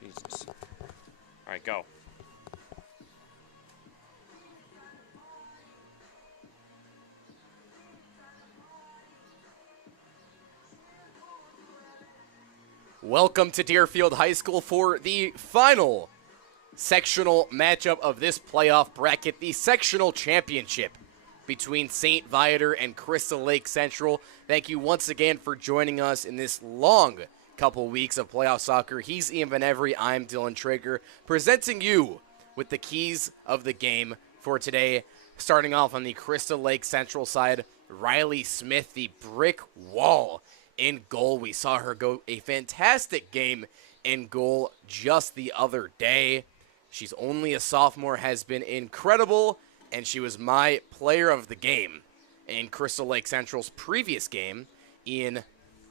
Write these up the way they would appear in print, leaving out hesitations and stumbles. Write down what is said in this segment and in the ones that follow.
Jesus. All right, go. Welcome to Deerfield High School for the final sectional matchup of this playoff bracket, the sectional championship between St. Viator and Crystal Lake Central. Thank you once again for joining us in this long couple weeks of playoff soccer. He's Ian Van Every, I'm Dylan Traeger, presenting you with the keys of the game for today. Starting off on the Crystal Lake Central side, Riley Smith, the brick wall in goal. We saw her go a fantastic game in goal just the other day. She's only a sophomore, has been incredible, and she was my player of the game in Crystal Lake Central's previous game. Ian,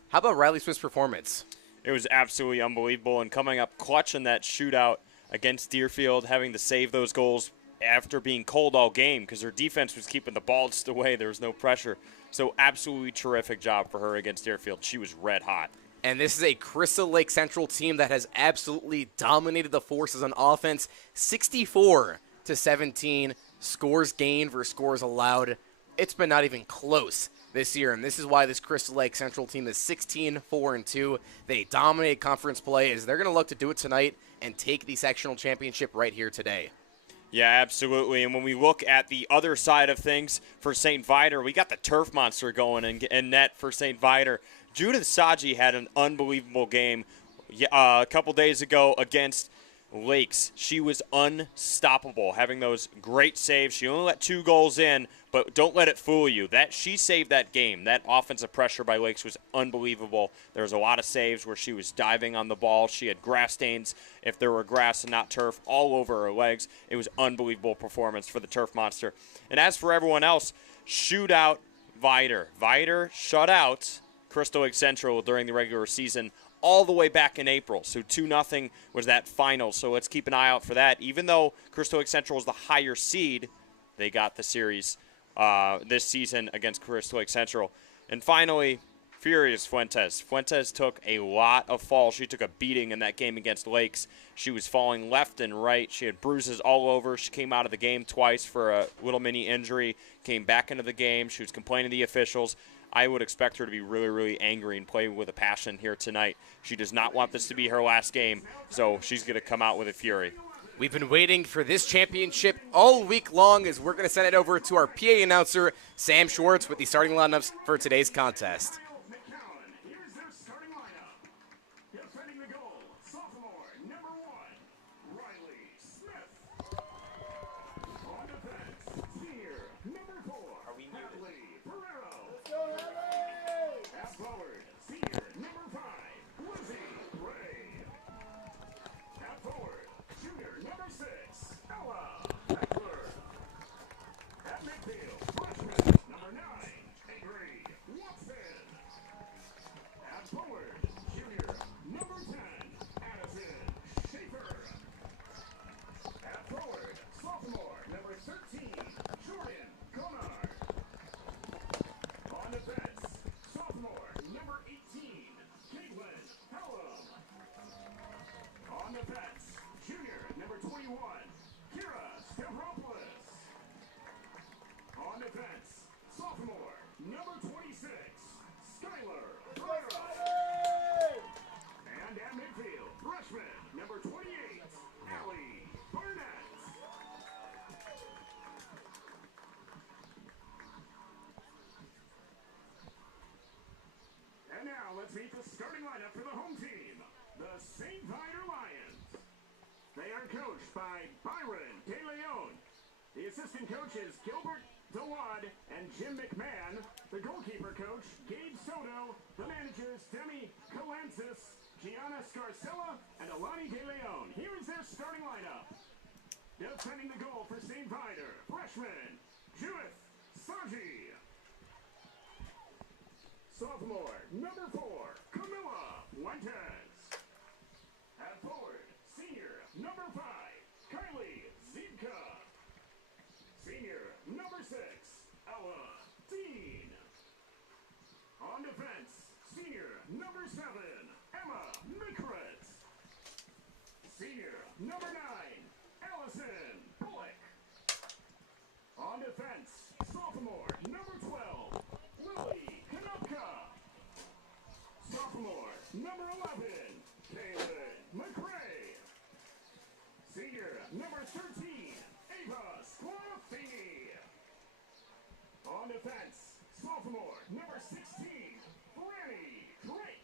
how about Riley Smith's performance? It was absolutely unbelievable, and coming up clutch in that shootout against Deerfield, having to save those goals after being cold all game because her defense was keeping the ball just away. There was no pressure. So absolutely terrific job for her against Deerfield. She was red hot. And this is a Crystal Lake Central team that has absolutely dominated the forces on offense. 64-17 scores gained versus scores allowed. It's been not even close this year, and this is why this Crystal Lake Central team is 16-4-2. They dominate conference play, as they're going to look to do it tonight and take the sectional championship right here today. Yeah, absolutely. And when we look at the other side of things for St. Viator, we got the turf monster going in net for St. Viator. Judith Saji had an unbelievable game a couple days ago against Lakes. She was unstoppable, having those great saves. She only let 2 goals in, but don't let it fool you. That she saved that game. That offensive pressure by Lakes was unbelievable. There was a lot of saves where she was diving on the ball. She had grass stains, if there were grass and not turf, all over her legs. It was unbelievable performance for the turf monster. And as for everyone else, shootout Viator. Viator shut out Crystal Lake Central during the regular season all the way back in April. So 2-0 was that final. So let's keep an eye out for that. Even though Crystal Lake Central was the higher seed, they got the series this season against Crystal Lake Central. And finally, Furious Fuentes. Fuentes took a lot of falls. She took a beating in that game against Lakes. She was falling left and right. She had bruises all over. She came out of the game twice for a little mini injury, came back into the game. She was complaining to the officials. I would expect her to be really, really angry and play with a passion here tonight. She does not want this to be her last game, so she's going to come out with a fury. We've been waiting for this championship all week long, as we're going to send it over to our PA announcer, Sam Schwartz, with the starting lineups for today's contest. Let's meet the starting lineup for the home team, the St. Viator Lions. They are coached by Byron De Leon. The assistant coach is Gilbert DeWad and Jim McMahon. The goalkeeper coach, Gabe Soto. The managers, Demi Colansis, Gianna Scarcella, and Alani De Leon. Here is their starting lineup. Defending the goal for St. Viator, freshman, Judith Saji. Sophomore, number 4, Camilla Fuentes. At forward, senior, number 5, Kylie Zibka. Senior, number 6, Ella Dean. On defense, senior, number 7, Emma Mikritz. number 9, Allison Bullock. On defense, sophomore, number 12, Lily Kanopka. Sophomore, number 11, Kaylin McRae. Senior, number 13, Ava Squarafini. On defense, sophomore, number 16, Franny Drake.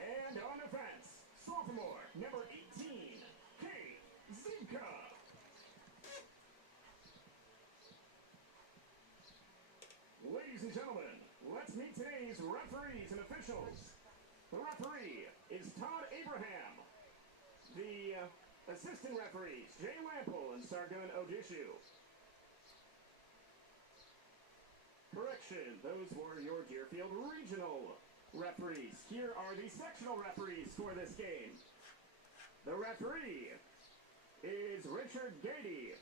And on defense, sophomore, number 18, Kate Zimka. Ladies and gentlemen, let's meet today's referees and officials. The referee is Todd Abraham. The assistant referees, Jay Lample and Sargun Odishu. Correction, those were your Deerfield regional referees. Here are the sectional referees for this game. The referee is Richard Gady.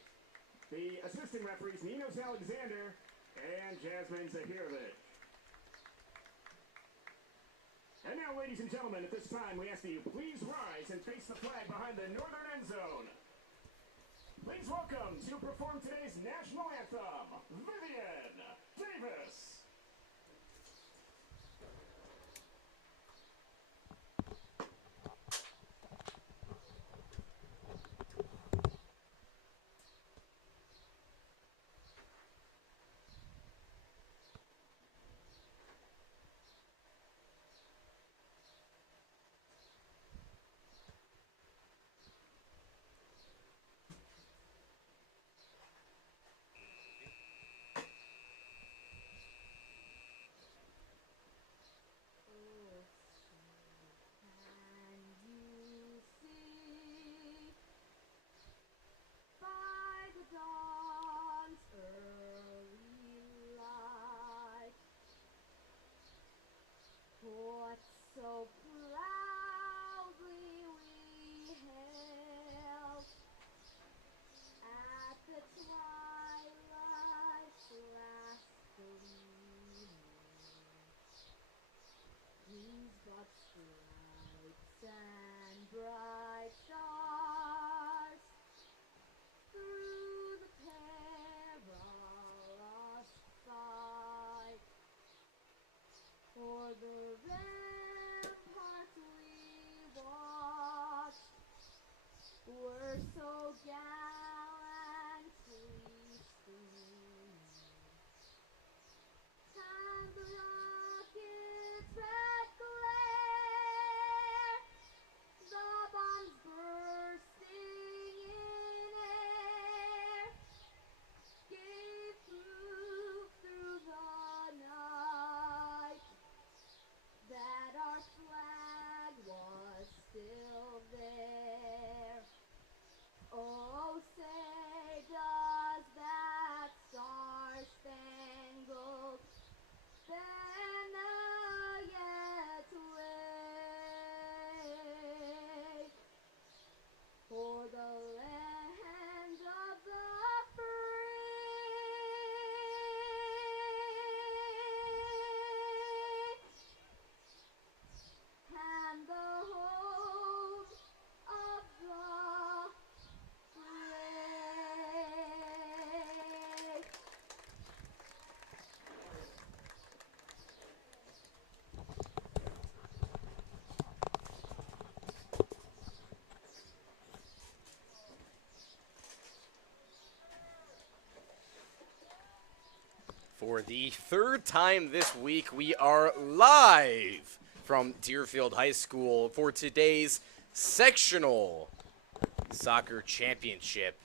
The assistant referees, Ninos Alexander and Jasmine Zahirovic. And now, ladies and gentlemen, at this time, we ask that you please rise and face the flag behind the northern end zone. Please welcome to perform today's national anthem, Vivian Davis. So proudly we hailed at the twilight's last gleaming, whose broad stripes and bright stars through the perilous fight for the we're so gallantly streaming, and the rocket's red glare, the bombs bursting in air, gave proof through the night that our flag was still there. Oh, say does that star-spangled banner yet wave for the land of the free and the home of the For the third time this week, we are live from Deerfield High School for today's sectional soccer championship.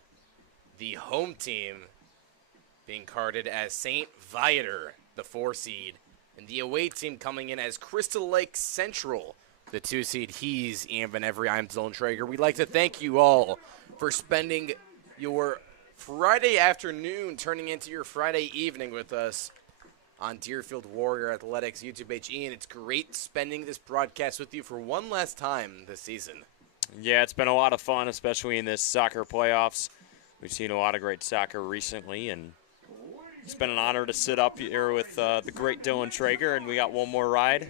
The home team being carded as St. Viator, the 4 seed, and the away team coming in as Crystal Lake Central, the 2 seed. He's Ian Van Every. I'm Dylan Traeger. We'd like to thank you all for spending your Friday afternoon turning into your Friday evening with us on Deerfield Warrior Athletics YouTube page. Ian, it's great spending this broadcast with you for one last time this season. Yeah, it's been a lot of fun, especially in this soccer playoffs. We've seen a lot of great soccer recently, and it's been an honor to sit up here with the great Dylan Traeger, and we got one more ride.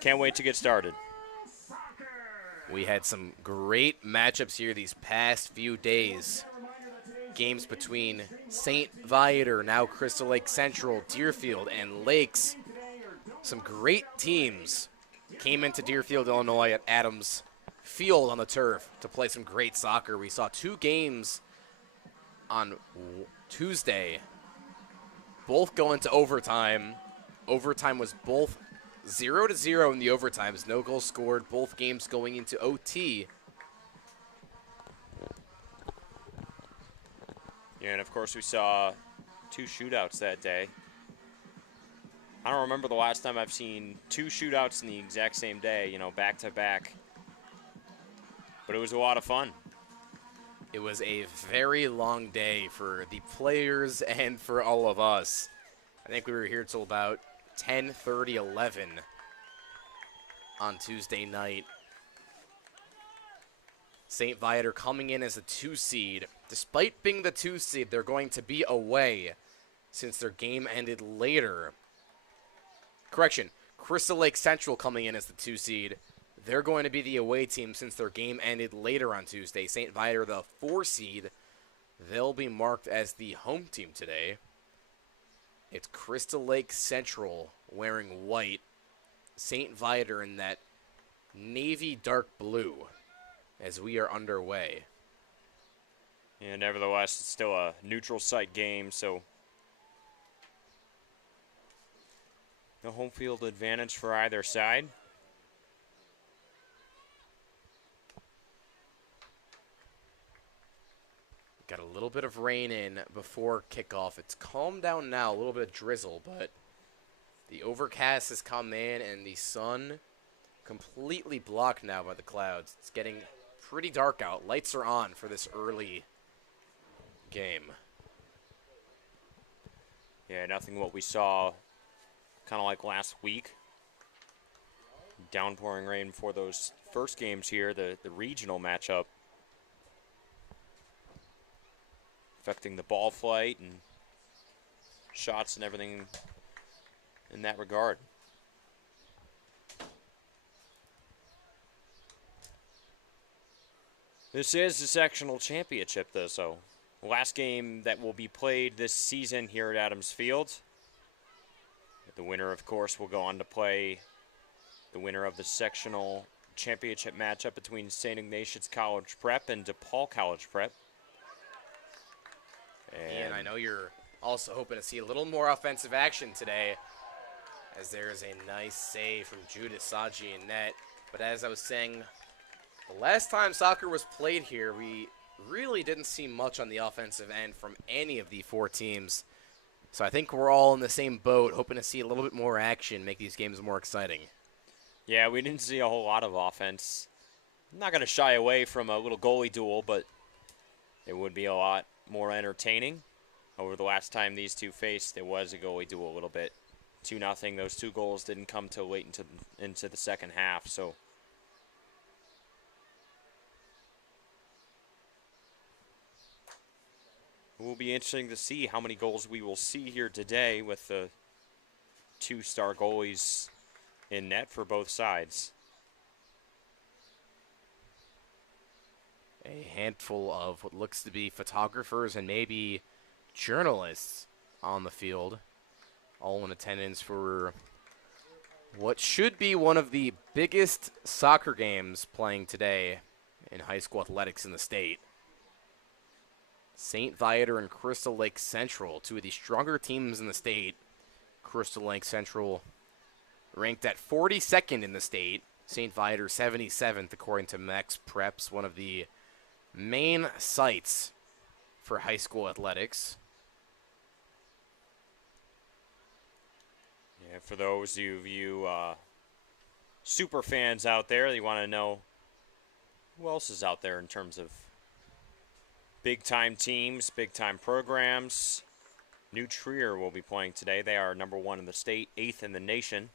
Can't wait to get started. Soccer! We had some great matchups here these past few days. Games between St. Viator, now Crystal Lake Central, Deerfield, and Lakes. Some great teams came into Deerfield, Illinois at Adams Field on the turf to play some great soccer. We saw 2 games on Tuesday, both go into overtime. Overtime was both 0-0 in the overtimes. No goals scored. Both games going into OT. Yeah, and of course we saw 2 shootouts that day. I don't remember the last time I've seen 2 shootouts in the exact same day, back to back. But it was a lot of fun. It was a very long day for the players and for all of us. I think we were here till about 10:30, 11 on Tuesday night. St. Viator coming in as a 2 seed. Despite being the 2 seed, they're going to be away since their game ended later. Correction, Crystal Lake Central coming in as the 2 seed. They're going to be the away team since their game ended later on Tuesday. St. Viator, the 4 seed, they'll be marked as the home team today. It's Crystal Lake Central wearing white. St. Viator in that navy dark blue as we are underway. And nevertheless, it's still a neutral site game, so no home field advantage for either side. Got a little bit of rain in before kickoff. It's calmed down now, a little bit of drizzle, but the overcast has come in and the sun completely blocked now by the clouds. It's getting pretty dark out. Lights are on for this early game. Yeah, nothing what we saw kind of like last week. Downpouring rain for those first games here, the regional matchup. Affecting the ball flight and shots and everything in that regard. This is the sectional championship, though, so last game that will be played this season here at Adams Field. The winner, of course, will go on to play the winner of the sectional championship matchup between St. Ignatius College Prep and DePaul College Prep. And I know you're also hoping to see a little more offensive action today, as there's a nice save from Judith Saji in net. But as I was saying, the last time soccer was played here, we really didn't see much on the offensive end from any of the 4 teams. So I think we're all in the same boat, hoping to see a little bit more action, make these games more exciting. Yeah, we didn't see a whole lot of offense. I'm not going to shy away from a little goalie duel, but it would be a lot more entertaining. Over the last time these two faced, there was a goalie duel a little bit. 2-0. Those 2 goals didn't come till late into the second half, so it will be interesting to see how many goals we will see here today with the 2-star goalies in net for both sides. A handful of what looks to be photographers and maybe journalists on the field, all in attendance for what should be one of the biggest soccer games playing today in high school athletics in the state. St. Viator and Crystal Lake Central, 2 of the stronger teams in the state. Crystal Lake Central ranked at 42nd in the state. St. Viator 77th, according to Max Preps, one of the main sites for high school athletics. Yeah, for those of you super fans out there, you want to know who else is out there in terms of big-time teams, big-time programs. New Trier will be playing today. They are number 1 in the state, 8th in the nation.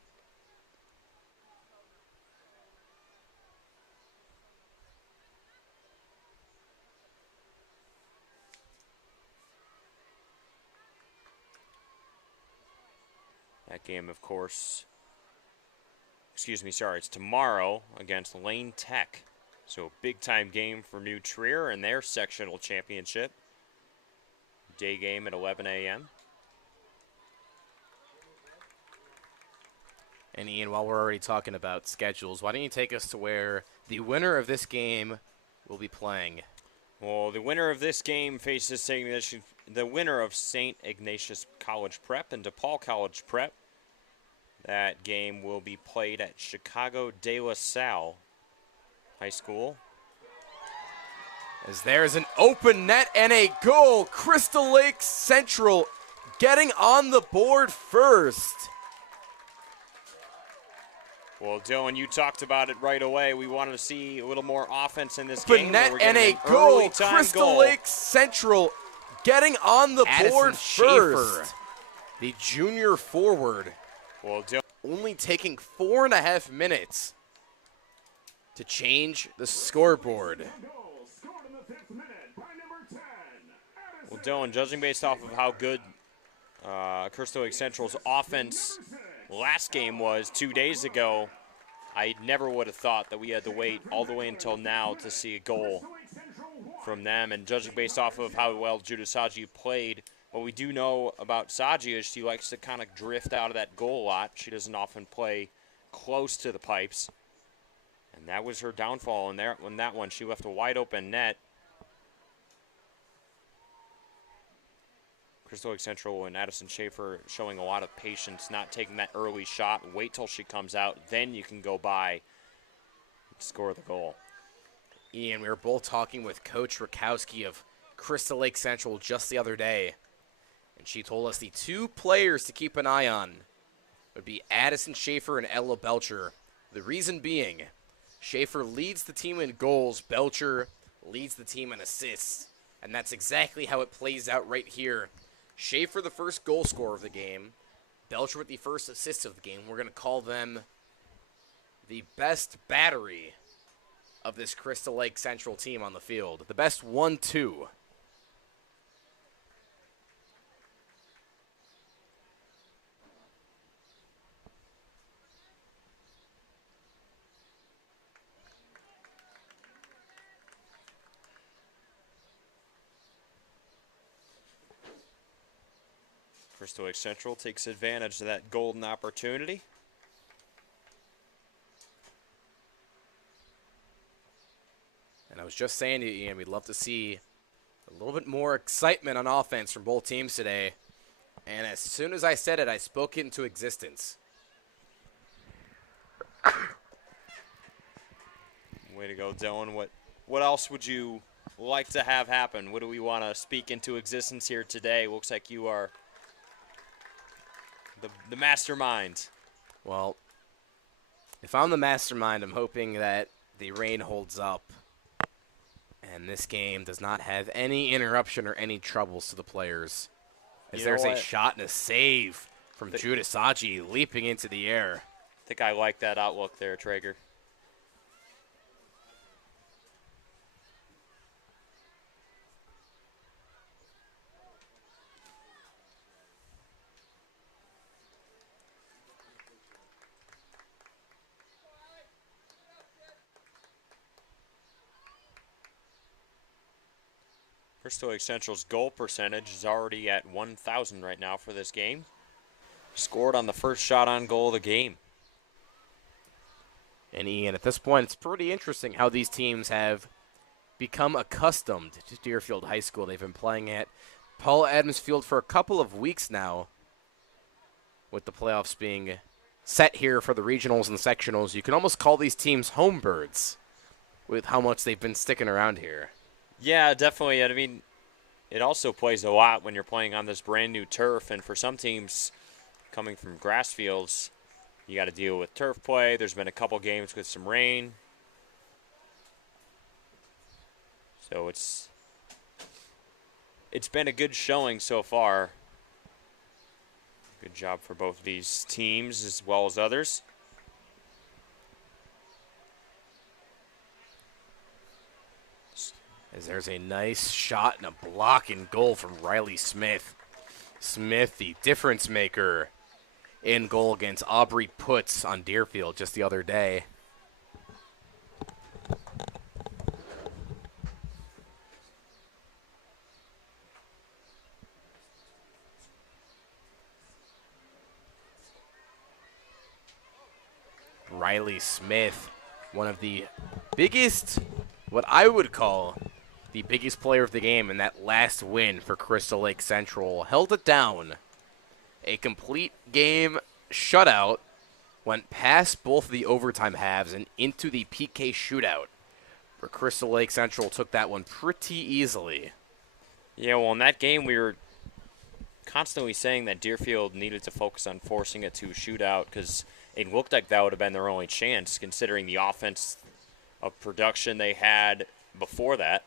That game, of course, it's tomorrow against Lane Tech. So big-time game for New Trier in their sectional championship. Day game at 11 a.m. And Ian, while we're already talking about schedules, why don't you take us to where the winner of this game will be playing? Well, the winner of this game faces the winner of St. Ignatius College Prep and DePaul College Prep. That game will be played at Chicago De La Salle High School. As there's an open net and a goal. Crystal Lake Central getting on the board first. Well, Dylan, you talked about it right away. We wanted to see a little more offense in this Open game. net We're and getting a an goal. early-time Crystal goal. Lake Central getting on the board first. The junior forward. Well, Dylan, Only taking 4.5 minutes to change the scoreboard. Goal scored in the 5th minute by number 10. well, Dylan, judging based off of how good Crystal Lake Central's offense last game was 2 days ago, I never would have thought that we had to wait all the way until now to see a goal from them. And judging based off of how well Judah Saji played, what we do know about Saji is she likes to kind of drift out of that goal a lot. She doesn't often play close to the pipes. And that was her downfall in that one. She left a wide open net. Crystal Lake Central and Addison Schaefer showing a lot of patience, not taking that early shot. Wait till she comes out, then you can go by and score the goal. Ian, we were both talking with Coach Rakowski of Crystal Lake Central just the other day, and she told us the 2 players to keep an eye on would be Addison Schaefer and Ella Belcher. The reason being, Schaefer leads the team in goals, Belcher leads the team in assists, and that's exactly how it plays out right here. Schaefer, the first goal scorer of the game, Belcher with the first assist of the game. We're going to call them the best battery of this Crystal Lake Central team on the field. The best 1-2. Crystal Lake Central takes advantage of that golden opportunity. And I was just saying to you, Ian, we'd love to see a little bit more excitement on offense from both teams today. And as soon as I said it, I spoke it into existence. Way to go, Dylan. What else would you like to have happen? What do we want to speak into existence here today? Looks like you are the mastermind. Well, if I'm the mastermind, I'm hoping that the rain holds up and this game does not have any interruption or any troubles to the players. As You know there's a what? shot and a save from Judah Saji leaping into the air. I think I like that outlook there, Traeger. Crystal Lake Central's goal percentage is already at 1,000 right now for this game. Scored on the first shot on goal of the game. And Ian, at this point, it's pretty interesting how these teams have become accustomed to Deerfield High School. They've been playing at Paul Adams Field for a couple of weeks now, with the playoffs being set here for the regionals and the sectionals. You can almost call these teams home birds with how much they've been sticking around here. Yeah, definitely. I mean, it also plays a lot when you're playing on this brand new turf, and for some teams coming from grass fields, you got to deal with turf play. There's been a couple games with some rain. So it's been a good showing so far. Good job for both of these teams as well as others. As there's a nice shot and a block and goal from Riley Smith. Smith, the difference maker in goal against Aubrey Putz on Deerfield just the other day. Riley Smith, one of the biggest, what I would call the biggest player of the game in that last win for Crystal Lake Central, held it down. A complete game shutout, went past both of the overtime halves and into the PK shootout, where Crystal Lake Central took that one pretty easily. Yeah, well, in that game, we were constantly saying that Deerfield needed to focus on forcing it to a shootout because it looked like that would have been their only chance, considering the offense of production they had before that.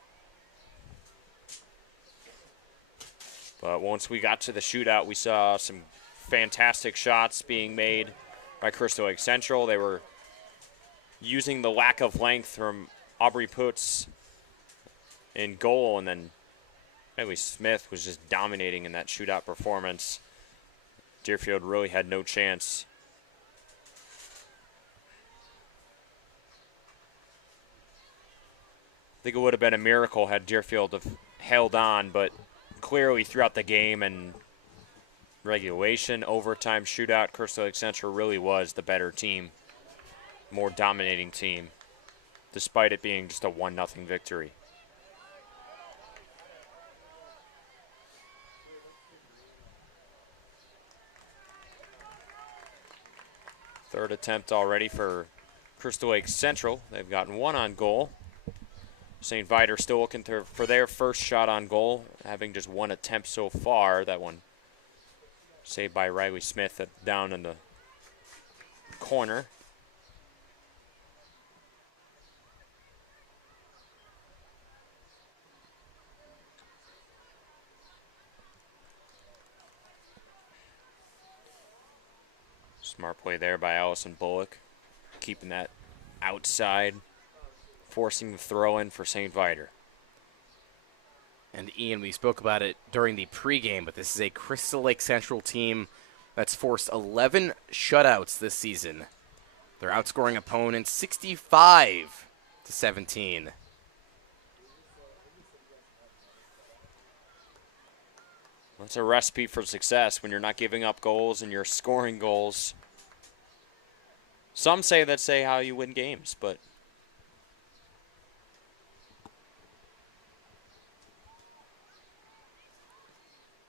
But once we got to the shootout, we saw some fantastic shots being made by Crystal Lake Central. They were using the lack of length from Aubrey Putz in goal, and then Riley Smith was just dominating in that shootout performance. Deerfield really had no chance. I think it would have been a miracle had Deerfield have held on, but clearly throughout the game and regulation, overtime, shootout, Crystal Lake Central really was the better team, more dominating team, despite it being just a 1-0 victory. Third attempt already for Crystal Lake Central. They've gotten one on goal. St. Viator still looking for their first shot on goal, having just one attempt so far. That one saved by Riley Smith down in the corner. Smart play there by Allison Bullock, keeping that outside, forcing the throw in for St. Viator. And Ian, we spoke about it during the pregame, but this is a Crystal Lake Central team that's forced 11 shutouts this season. They're outscoring opponents 65-17. That's a recipe for success when you're not giving up goals and you're scoring goals. Some say that's how you win games, but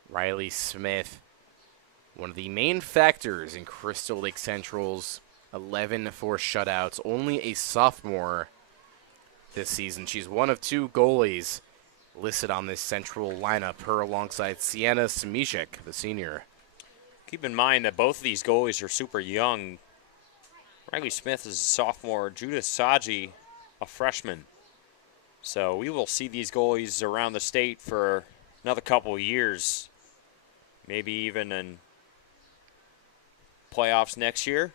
Riley Smith, one of the main factors in Crystal Lake Central's 11 forced shutouts, only a sophomore this season. She's one of two goalies listed on this Central lineup, her alongside Sienna Smishek, the senior. Keep in mind that both of these goalies are super young. Riley Smith is a sophomore, Judith Saji a freshman. So we will see these goalies around the state for another couple of years, maybe even in playoffs next year.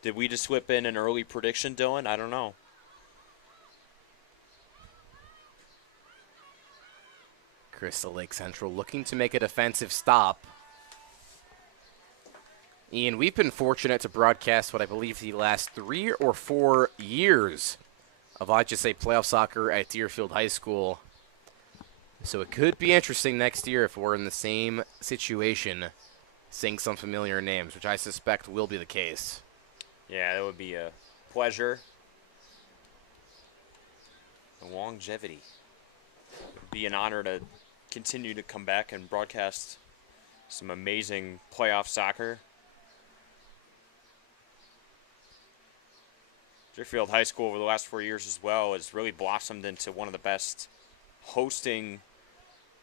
Did we just slip in an early prediction, Dylan? I don't know. Crystal Lake Central looking to make a defensive stop. Ian, we've been fortunate to broadcast what I believe the last 3 or 4 years of IHSA playoff soccer at Deerfield High School. So it could be interesting next year if we're in the same situation, seeing some familiar names, which I suspect will be the case. Yeah, that would be a pleasure. The longevity. It would be an honor to continue to come back and broadcast some amazing playoff soccer. Deerfield High School over the last 4 years as well has really blossomed into one of the best hosting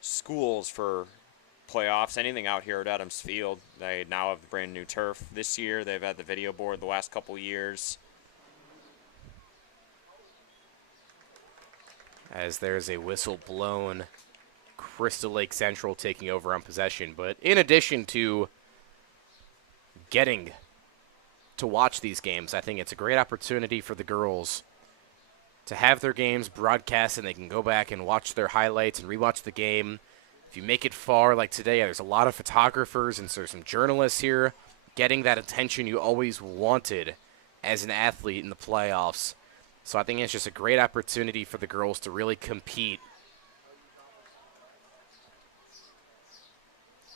schools for playoffs, anything out here at Adams Field. They now have brand new turf this year. They've had the video board the last couple years. As there's a whistle blown, Crystal Lake Central taking over on possession. But in addition to getting to watch these games, I think it's a great opportunity for the girls to have their games broadcast, and they can go back and watch their highlights and rewatch the game. If you make it far, like today, there's a lot of photographers and there's some journalists here getting that attention you always wanted as an athlete in the playoffs. So I think it's just a great opportunity for the girls to really compete.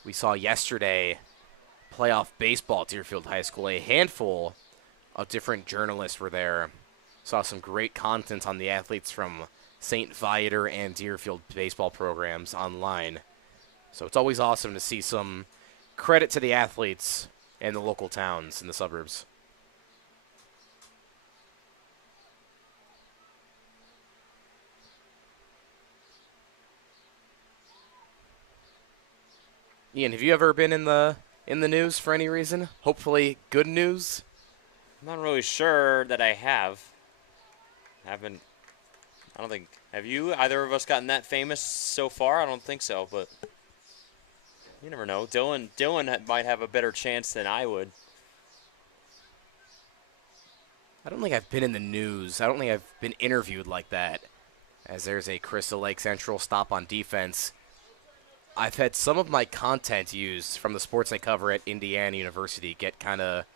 We saw yesterday playoff baseball at Deerfield High School, a handful different journalists were there. Saw some great content on the athletes from St. Viator and Deerfield baseball programs online. So it's always awesome to see some credit to the athletes and the local towns in the suburbs. Ian, have you ever been in the news for any reason? Hopefully good news? I'm not really sure that I have. I don't think. Have you? Either of us gotten that famous so far? I don't think so, but you never know. Dylan might have a better chance than I would. I don't think I've been in the news. I don't think I've been interviewed like that. As there's a Crystal Lake Central stop on defense. I've had some of my content used from the sports I cover at Indiana University get kind of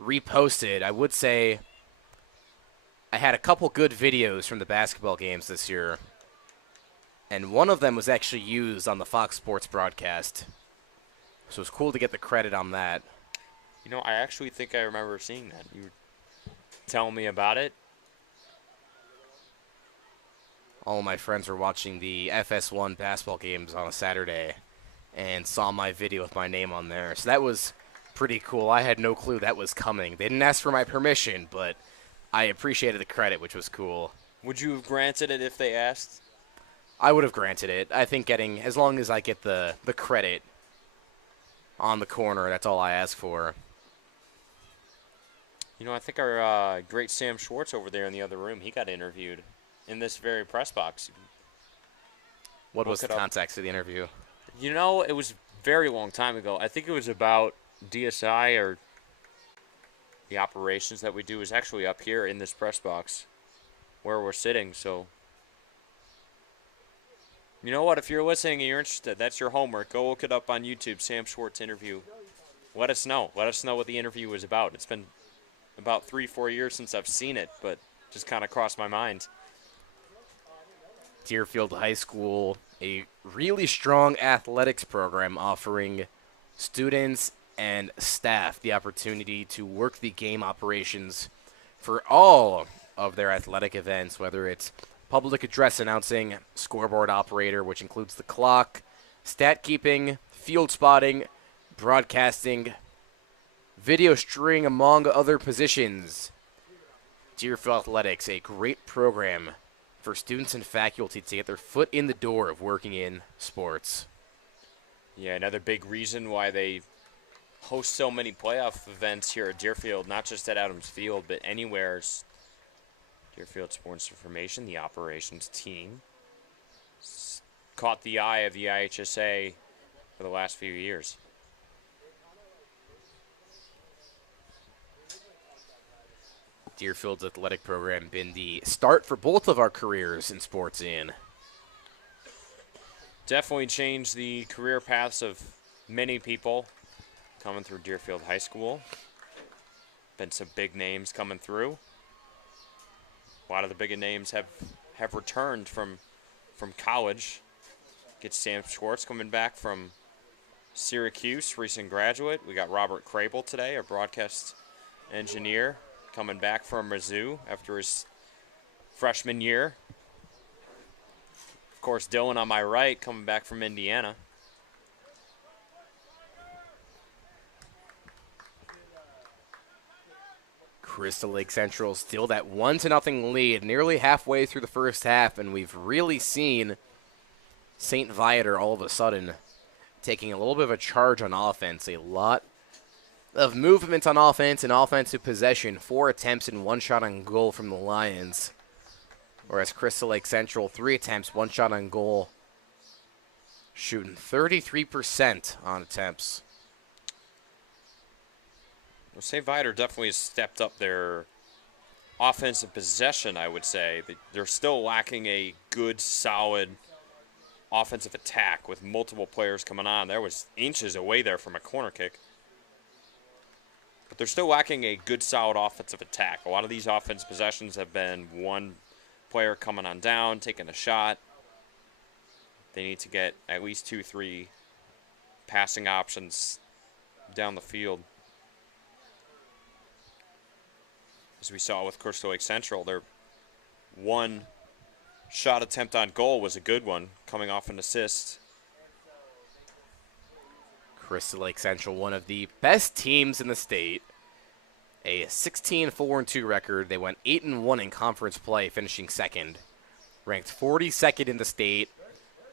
reposted. I would say I had a couple good videos from the basketball games this year, and one of them was actually used on the Fox Sports broadcast. So it's cool to get the credit on that. You know, I actually think I remember seeing that. You were telling me about it. All of my friends were watching the FS1 basketball games on a Saturday and saw my video with my name on there. So that was pretty cool. I had no clue that was coming. They didn't ask for my permission, but I appreciated the credit, which was cool. Would you have granted it if they asked? I would have granted it. I think as long as I get the credit on the corner, that's all I ask for. You know, I think our great Sam Schwartz over there in the other room, he got interviewed in this very press box. What was the context of the interview? You know, it was a very long time ago. I think it was about DSI or the operations that we do is actually up here in this press box where we're sitting. So, you know what? If you're listening and you're interested, that's your homework. Go look it up on YouTube, Sam Schwartz interview. Let us know. Let us know what the interview was about. It's been about 3-4 years since I've seen it, but just kind of crossed my mind. Deerfield High School, a really strong athletics program offering students and staff the opportunity to work the game operations for all of their athletic events, whether it's public address announcing, scoreboard operator, which includes the clock, stat keeping, field spotting, broadcasting, video streaming, among other positions. Deerfield Athletics, a great program for students and faculty to get their foot in the door of working in sports. Yeah, another big reason why they host so many playoff events here at Deerfield, not just at Adams Field, but anywhere. Deerfield Sports Information, the operations team, caught the eye of the IHSA for the last few years. Deerfield's athletic program been the start for both of our careers in sports, Ian. Definitely changed the career paths of many people coming through Deerfield High School. Been some big names coming through. A lot of the bigger names have returned from college. Get Sam Schwartz coming back from Syracuse, recent graduate. We got Robert Crable today, our broadcast engineer, coming back from Mizzou after his freshman year. Of course, Dylan on my right, coming back from Indiana. Crystal Lake Central still that 1-0 lead, nearly halfway through the first half, and we've really seen St. Viator all of a sudden taking a little bit of a charge on offense. A lot of movement on offense and offensive possession. 4 attempts and 1 shot on goal from the Lions. Whereas Crystal Lake Central, 3 attempts, 1 shot on goal. Shooting 33% on attempts. Well, St. Viator definitely has stepped up their offensive possession, I would say. They're still lacking a good, solid offensive attack with multiple players coming on. There was inches away there from a corner kick. But they're still lacking a good, solid offensive attack. A lot of these offensive possessions have been one player coming on down, taking a shot. They need to get at least 2-3 passing options down the field. as we saw with Crystal Lake Central, their one shot attempt on goal was a good one, coming off an assist. Crystal Lake Central, one of the best teams in the state. A 16-4-2 record. They went 8-1 in conference play, finishing second. Ranked 42nd in the state,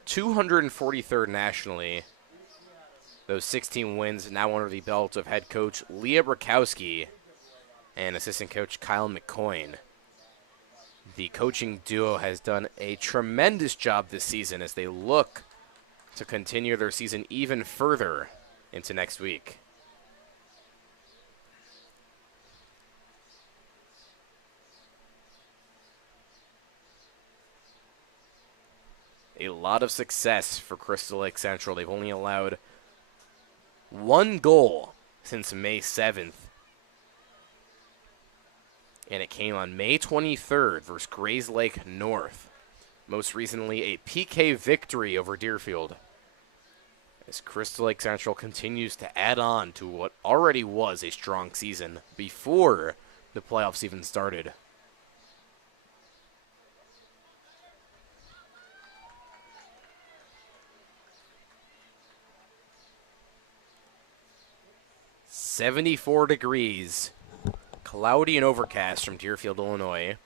243rd nationally. Those 16 wins now under the belt of head coach Leah Brakowski and assistant coach Kyle McCoyne. The coaching duo has done a tremendous job this season as they look to continue their season even further into next week. A lot of success for Crystal Lake Central. They've only allowed one goal since May 7th. And it came on May 23rd versus Grays Lake North. Most recently, a PK victory over Deerfield. As Crystal Lake Central continues to add on to what already was a strong season before the playoffs even started. "74 degrees, cloudy and overcast from Deerfield, Illinois.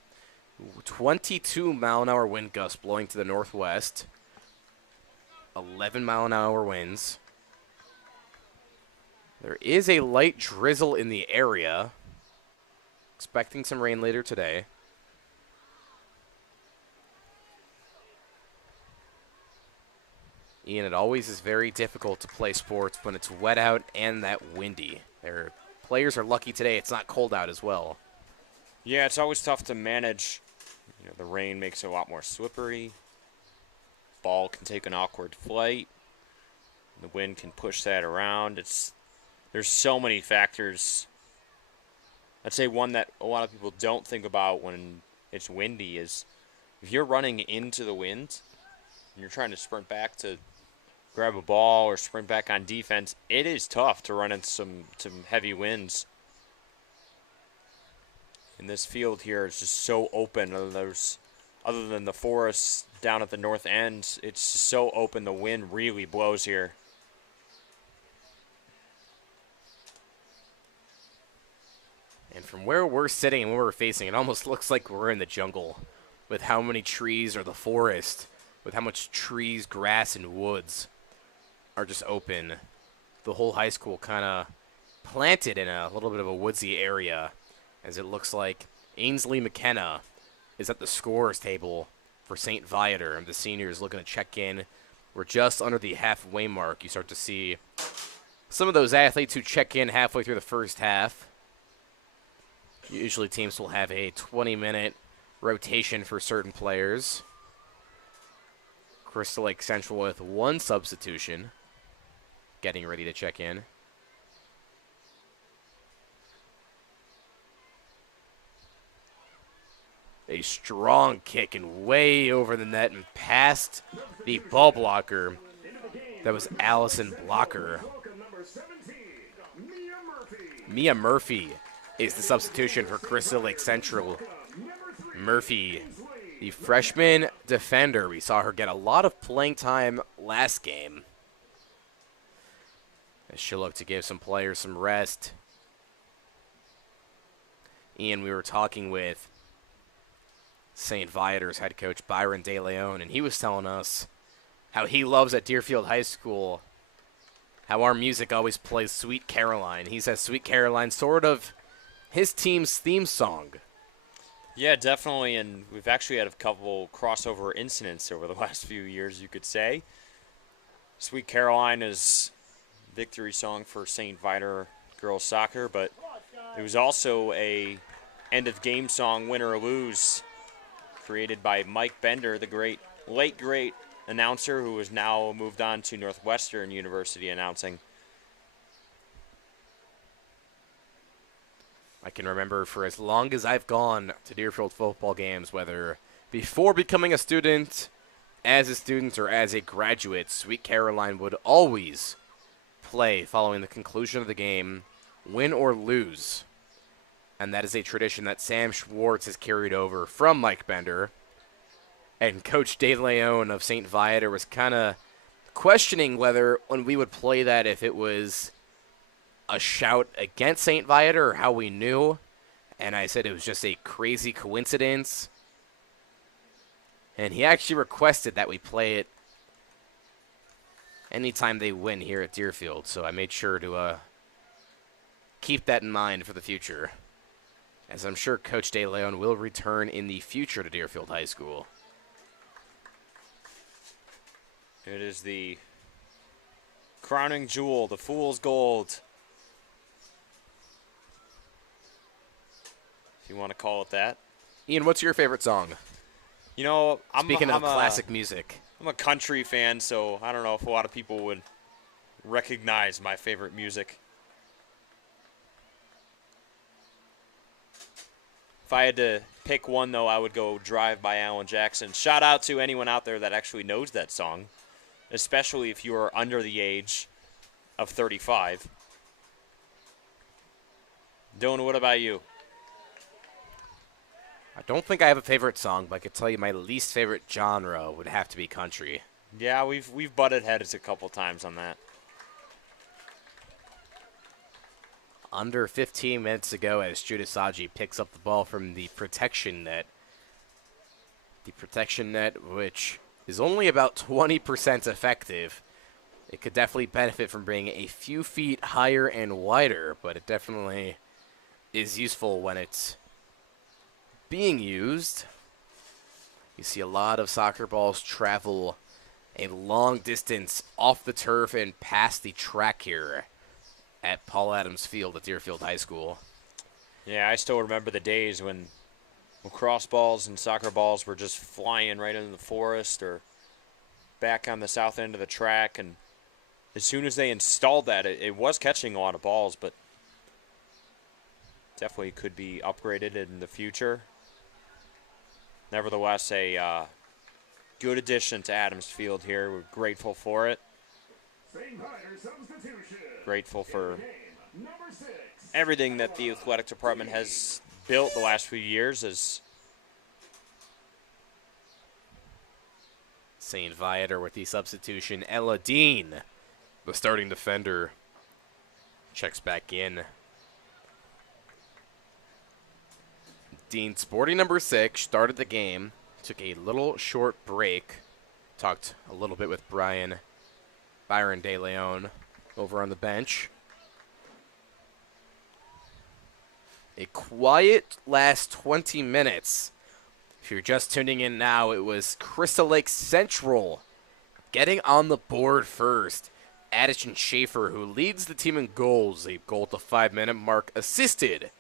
22-mile-an-hour wind gusts blowing to the northwest. 11-mile-an-hour winds. There is a light drizzle in the area. Expecting some rain later today. Ian, it always is very difficult to play sports when it's wet out and that windy. Their players are lucky today it's not cold out as well. Yeah, it's always tough to manage. You know, the rain makes it a lot more slippery. Ball can take an awkward flight. The wind can push that around. There's so many factors. I'd say one that a lot of people don't think about when it's windy is if you're running into the wind and you're trying to sprint back to grab a ball or sprint back on defense, it is tough to run into some heavy winds. And this field here is just so open. Other than the forest down at the north end, it's just so open. The wind really blows here. And from where we're sitting and where we're facing, it almost looks like we're in the jungle with how many trees, or the forest, with how much trees, grass, and woods are just open. The whole high school kind of planted in a little bit of a woodsy area, as it looks like Ainsley McKenna is at the scorer's table for St. Viator, and the seniors looking to check in. We're just under the halfway mark. You start to see some of those athletes who check in halfway through the first half. Usually teams will have a 20-minute rotation for certain players. Crystal Lake Central with one substitution, getting ready to check in. A strong kick and way over the net and past the ball blocker. That was Allison Blocker. Mia Murphy is the substitution for Crystal Lake Central. Murphy, the freshman defender. We saw her get a lot of playing time last game, as she'll look to give some players some rest. Ian, we were talking with St. Viator's head coach Byron De Leon, and he was telling us how he loves at Deerfield High School how our music always plays Sweet Caroline. He says Sweet Caroline sort of his team's theme song. Yeah, definitely, and we've actually had a couple crossover incidents over the last few years, you could say. Sweet Caroline is victory song for St. Viator girls soccer, but it was also a end-of-game song, win or lose, created by Mike Bender, the late great announcer who has now moved on to Northwestern University announcing. I can remember for as long as I've gone to Deerfield football games, whether before becoming a student, as a student, or as a graduate, Sweet Caroline would always play following the conclusion of the game, win or lose. And that is a tradition that Sam Schwartz has carried over from Mike Bender. And Coach De Leon of St. Viator was kind of questioning whether when we would play that, if it was a shout against St. Viator or how we knew. And I said it was just a crazy coincidence. And he actually requested that we play it anytime they win here at Deerfield. So I made sure to keep that in mind for the future, as I'm sure Coach De Leon will return in the future to Deerfield High School. It is the crowning jewel, the fool's gold, if you want to call it that. Ian, what's your favorite song? You know, Speaking of classic music. I'm a country fan, so I don't know if a lot of people would recognize my favorite music. If I had to pick one, though, I would go Drive by Alan Jackson. Shout out to anyone out there that actually knows that song, especially if you are under the age of 35. Dylan, what about you? I don't think I have a favorite song, but I could tell you my least favorite genre would have to be country. Yeah, we've butted heads a couple times on that. Under 15 minutes ago, as Judas Saji picks up the ball from the protection net. The protection net, which is only about 20% effective. It could definitely benefit from being a few feet higher and wider, but it definitely is useful when it's being used. You see a lot of soccer balls travel a long distance off the turf and past the track here at Paul Adams Field at Deerfield High School. Yeah, I still remember the days when lacrosse balls and soccer balls were just flying right into the forest or back on the south end of the track, and as soon as they installed that, it was catching a lot of balls, but definitely could be upgraded in the future. Nevertheless, a good addition to Adams Field here. We're grateful for it. Grateful for everything that the athletic department has built the last few years. As St. Viator with the substitution. Ella Dean, the starting defender, checks back in. Dean, sporting number 6, started the game, took a little short break, talked a little bit with Byron De Leon over on the bench. A quiet last 20 minutes. If you're just tuning in now, it was Crystal Lake Central getting on the board first. Addison Schaefer, who leads the team in goals, a goal at the 5-minute mark, assisted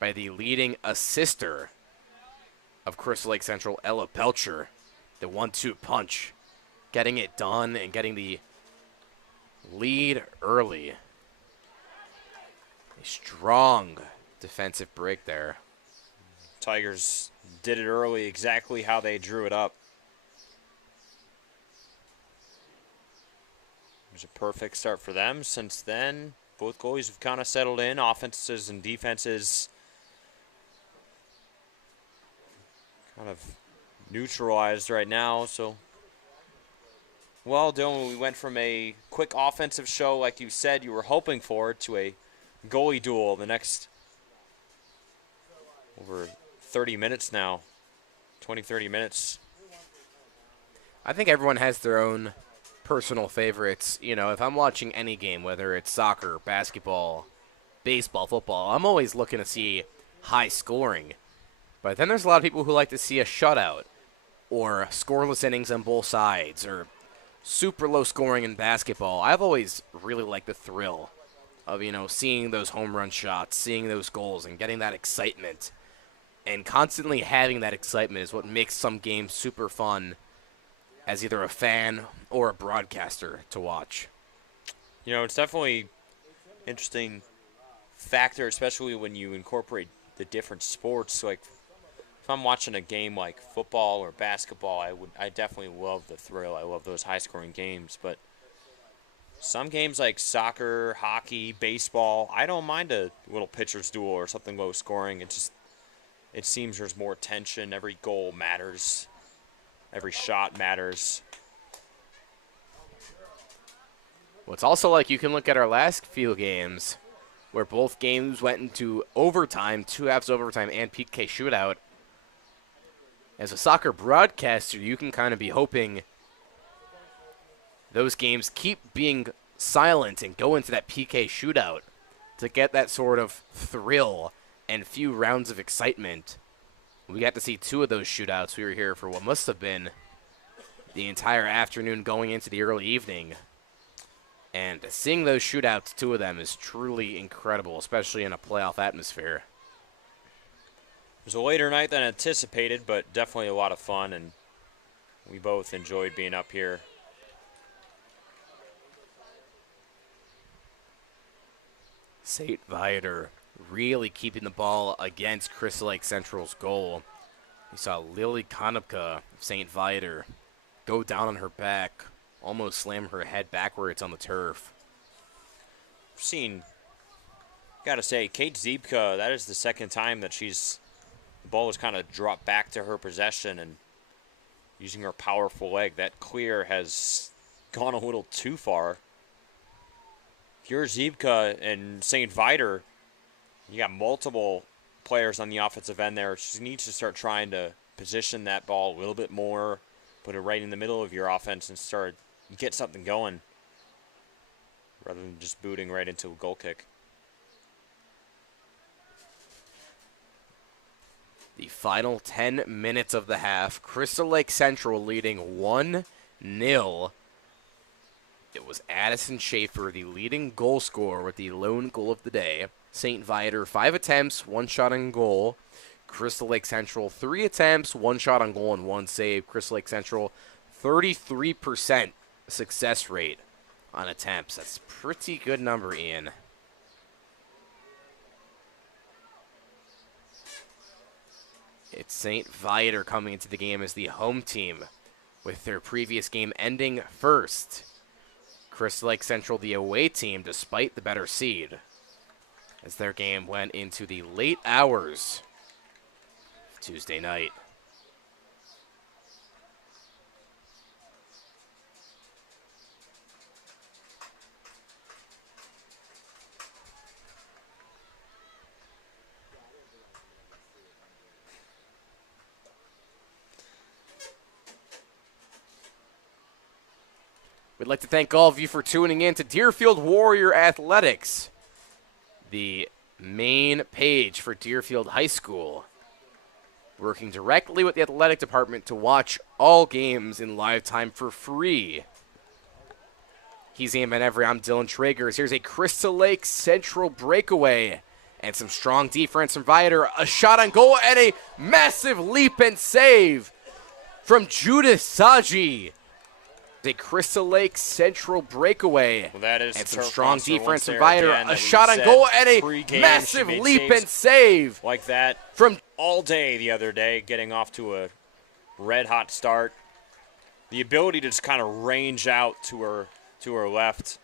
by the leading assister of Crystal Lake Central, Ella Belcher. The 1-2 punch, getting it done and getting the lead early. A strong defensive break there. Tigers did it early, exactly how they drew it up. It was a perfect start for them. Since then, both goalies have kind of settled in. Offenses and defenses kind of neutralized right now. So, well, Dylan, we went from a quick offensive show, like you said you were hoping for, to a goalie duel the next over 30 minutes now. 20, 30 minutes. I think everyone has their own personal favorites. You know, if I'm watching any game, whether it's soccer, basketball, baseball, football, I'm always looking to see high scoring. But then there's a lot of people who like to see a shutout or scoreless innings on both sides or super low scoring in basketball. I've always really liked the thrill of, you know, seeing those home run shots, seeing those goals, and getting that excitement. And constantly having that excitement is what makes some games super fun as either a fan or a broadcaster to watch. You know, it's definitely interesting factor, especially when you incorporate the different sports. Like, if I'm watching a game like football or basketball, I definitely love the thrill. I love those high-scoring games. But Some games like soccer, hockey, baseball, I don't mind a little pitcher's duel or something low scoring. It seems there's more tension. Every goal matters. Every shot matters. Well, it's also like you can look at our last few games where both games went into overtime, 2 halves overtime, and PK shootout. As a soccer broadcaster, you can kind of be hoping those games keep being silent and go into that PK shootout to get that sort of thrill and few rounds of excitement. We got to see 2 of those shootouts. We were here for what must have been the entire afternoon going into the early evening. And seeing those shootouts, 2 of them, is truly incredible, especially in a playoff atmosphere. It was a later night than anticipated, but definitely a lot of fun, and we both enjoyed being up here. St. Viator really keeping the ball against Crystal Lake Central's goal. We saw Lily Konopka of St. Viator go down on her back, almost slam her head backwards on the turf. Gotta say, Kate Ziebka, that is the second time that the ball has kind of dropped back to her possession, and using her powerful leg, that clear has gone a little too far. If you're Ziebka and St. Viator, you got multiple players on the offensive end there. She needs to start trying to position that ball a little bit more, put it right in the middle of your offense, and get something going rather than just booting right into a goal kick. The final 10 minutes of the half, Crystal Lake Central leading 1-0. It was Addison Schaefer, the leading goal scorer, with the lone goal of the day. St. Viator, 5 attempts, 1 shot on goal. Crystal Lake Central, 3 attempts, 1 shot on goal, and 1 save. Crystal Lake Central, 33% success rate on attempts. That's a pretty good number, Ian. It's St. Viator coming into the game as the home team, with their previous game ending first. Crystal Lake Central, the away team, despite the better seed, as their game went into the late hours of Tuesday night. We'd like to thank all of you for tuning in to Deerfield Warrior Athletics, the main page for Deerfield High School, working directly with the athletic department to watch all games in live time for free. He's Ian Van Every. I'm Dylan Traegers. Here's a Crystal Lake Central breakaway and some strong defense from Viator. A shot on goal and a massive leap and save from Judith Saji. A Crystal Lake Central breakaway. Well, that is and some strong defense from there Viator. again A shot on goal and a pre-game, massive leap and save like that from all day the other day, getting off to a red-hot start. The ability to just kind of range out to her left.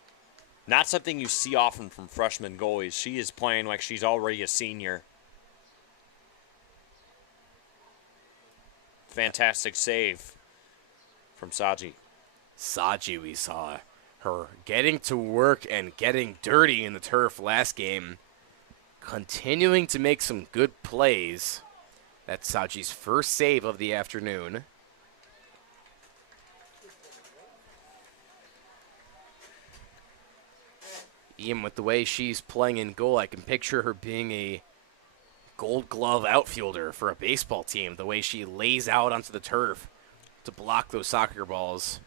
Not something you see often from freshman goalies. She is playing like she's already a senior. Fantastic save from Saji. Saji, we saw her getting to work and getting dirty in the turf last game, continuing to make some good plays. That's Saji's first save of the afternoon. Ian, with the way she's playing in goal, I can picture her being a Gold Glove outfielder for a baseball team, the way she lays out onto the turf to block those soccer balls.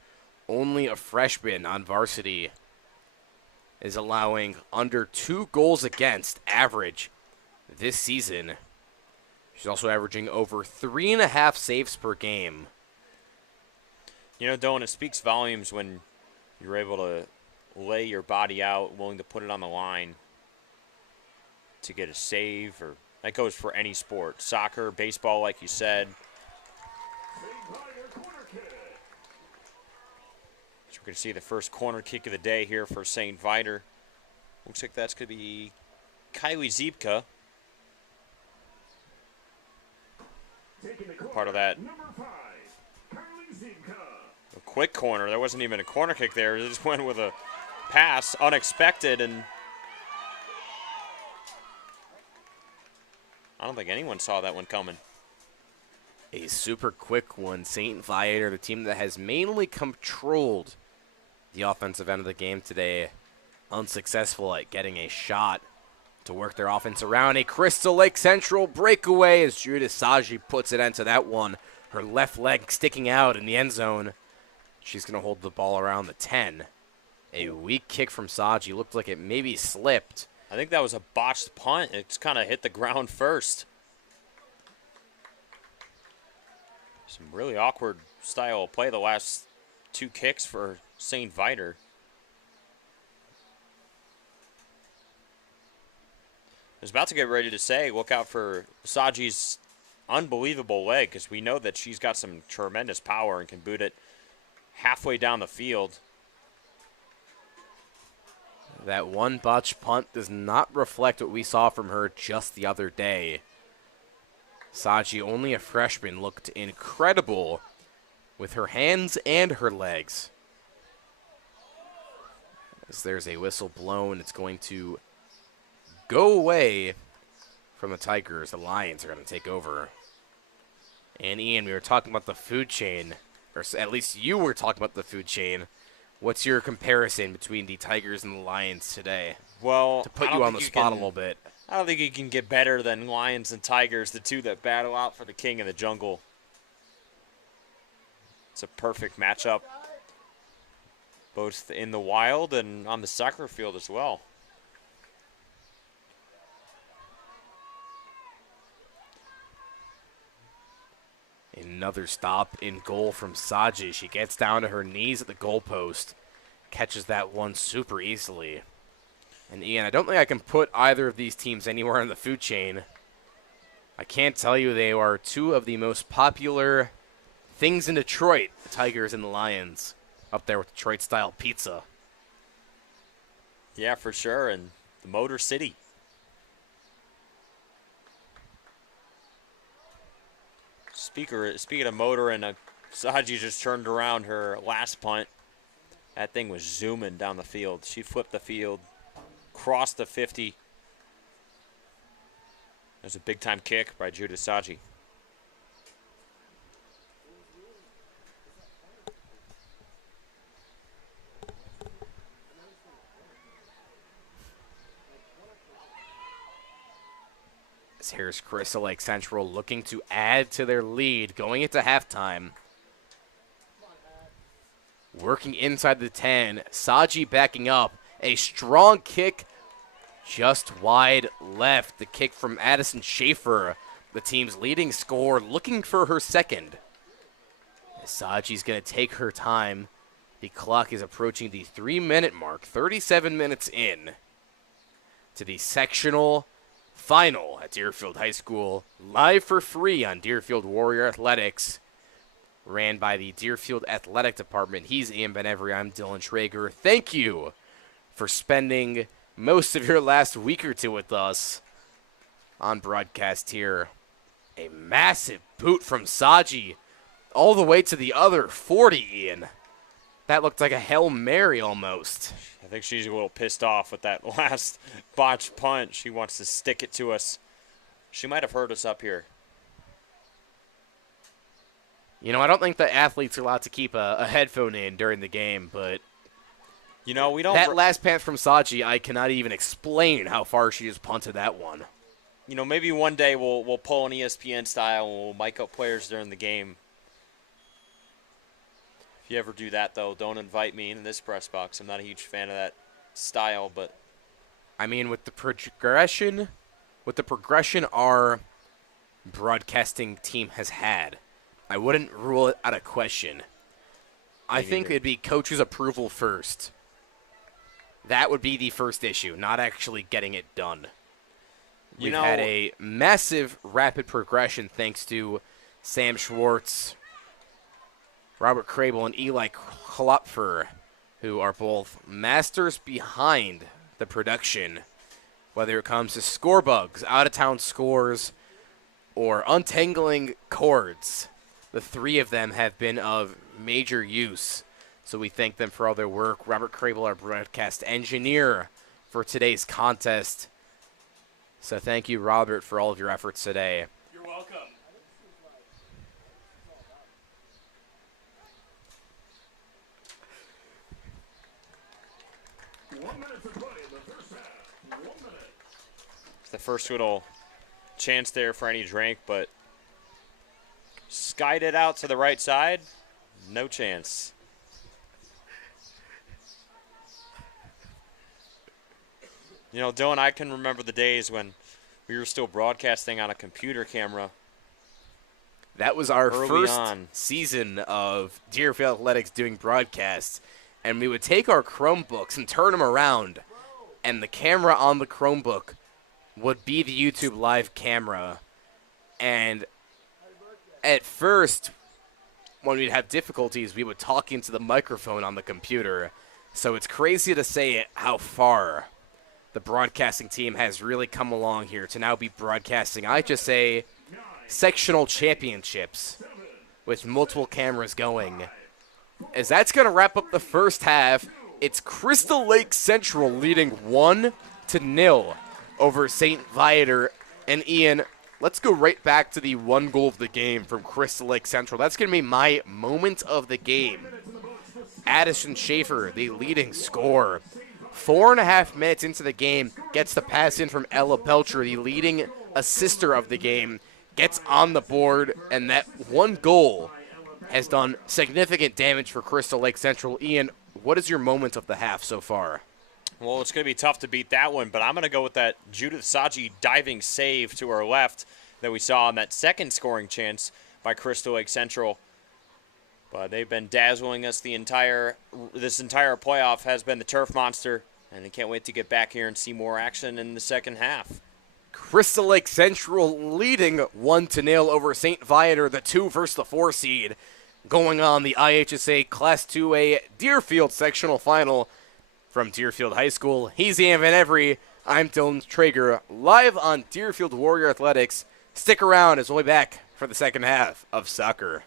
Only a freshman on varsity is allowing under 2 goals against average this season. She's also averaging over 3.5 saves per game. You know, Dylan, it speaks volumes when you're able to lay your body out, willing to put it on the line to get a save. Or that goes for any sport. Soccer, baseball, like you said. going to see the first corner kick of the day here for St. Viator. Looks like that's going to be Kylie Ziebka. Part of that. Number 5, Carly Zibka. A quick corner. There wasn't even a corner kick there. They just went with a pass, unexpected, and I don't think anyone saw that one coming. A super quick one. St. Viator, the team that has mainly controlled the offensive end of the game today, unsuccessful at getting a shot to work their offense around. A Crystal Lake Central breakaway as Judith Saji puts it into that one. Her left leg sticking out in the end zone. She's going to hold the ball around the 10. A weak kick from Saji. Looked like it maybe slipped. I think that was a botched punt. It's kind of hit the ground first. Some really awkward style of play the last 2 kicks for St. Viator. I was about to get ready to say, look out for Saji's unbelievable leg, because we know that she's got some tremendous power and can boot it halfway down the field. That one botched punt does not reflect what we saw from her just the other day. Saji, only a freshman, looked incredible with her hands and her legs. As there's a whistle blown, it's going to go away from the Tigers. The Lions are going to take over. And Ian, we were talking about the food chain, or at least you were talking about the food chain. What's your comparison between the Tigers and the Lions today? Well, to put you on the spot a little bit. I don't think you can get better than Lions and Tigers, the two that battle out for the king of the jungle. It's a perfect matchup, both in the wild and on the soccer field as well. Another stop in goal from Saji. She gets down to her knees at the goalpost, catches that one super easily. And Ian, I don't think I can put either of these teams anywhere on the food chain. I can't tell you they are two of the most popular things in Detroit, the Tigers and the Lions, up there with Detroit-style pizza. Yeah, for sure, and the Motor City. Speaking of motor, and Saji just turned around her last punt. That thing was zooming down the field. She flipped the field, crossed the 50. That was a big-time kick by Judith Saji. Here's Crystal Lake Central looking to add to their lead going into halftime. Working inside the 10. Saji backing up. A strong kick just wide left. The kick from Addison Schaefer, the team's leading scorer, looking for her second. Saji's going to take her time. The clock is approaching the 3-minute mark. 37 minutes in to the sectional final at Deerfield High School, live for free on Deerfield Warrior Athletics, ran by the Deerfield Athletic Department. He's Ian Benevry. I'm Dylan Schrager. Thank you for spending most of your last week or two with us on broadcast here. A massive boot from Saji all the way to the other 40, Ian. That looked like a Hail Mary almost. I think she's a little pissed off with that last botched punt. She wants to stick it to us. She might have heard us up here. You know, I don't think the athletes are allowed to keep a headphone in during the game, but you know, we don't. That last pass from Saji, I cannot even explain how far she just punted that one. You know, maybe one day we'll pull an ESPN style and we'll mic up players during the game. If you ever do that, though, don't invite me in this press box. I'm not a huge fan of that style, but I mean, with the progression our broadcasting team has had, I wouldn't rule it out of question. I think it'd be coach's approval first. That would be the first issue, not actually getting it done. We've had a massive rapid progression thanks to Sam Schwartz, Robert Crable, and Eli Klopfer who are both masters behind the production, whether it comes to score bugs, out-of-town scores, or untangling chords. The three of them have been of major use, so we thank them for all their work. Robert Crable, our broadcast engineer for today's contest. So thank you, Robert, for all of your efforts today. You're welcome. The first little chance there for any drink, but skied it out to the right side. No chance. You know, Dylan, I can remember the days when we were still broadcasting on a computer camera. That was our Early first on. season of Deerfield Athletics doing broadcasts, and we would take our Chromebooks and turn them around, and the camera on the Chromebook would be the YouTube live camera. And at first, when we'd have difficulties, we would talk into the microphone on the computer. So it's crazy to say how far the broadcasting team has really come along here to now be broadcasting IHSA sectional championships with multiple cameras going. As that's going to wrap up the first half, it's Crystal Lake Central leading 1-0 over St. Viator. And Ian, let's go right back to the one goal of the game from Crystal Lake Central. That's going to be my moment of the game. Addison Schaefer, the leading scorer. 4.5 minutes into the game, gets the pass in from Ella Belcher, the leading assister of the game, gets on the board, and that one goal has done significant damage for Crystal Lake Central. Ian, what is your moment of the half so far? Well, it's going to be tough to beat that one, but I'm going to go with that Judith Saji diving save to our left that we saw on that second scoring chance by Crystal Lake Central. But they've been dazzling us this entire playoff has been the Turf Monster, and I can't wait to get back here and see more action in the second half. Crystal Lake Central leading 1-0 over St. Viator, the 2 versus the 4 seed, going on the IHSA Class 2A Deerfield sectional final from Deerfield High School. He's Ian Van Every. I'm Dylan Traeger, live on Deerfield Warrior Athletics. Stick around as we'll be back for the second half of soccer.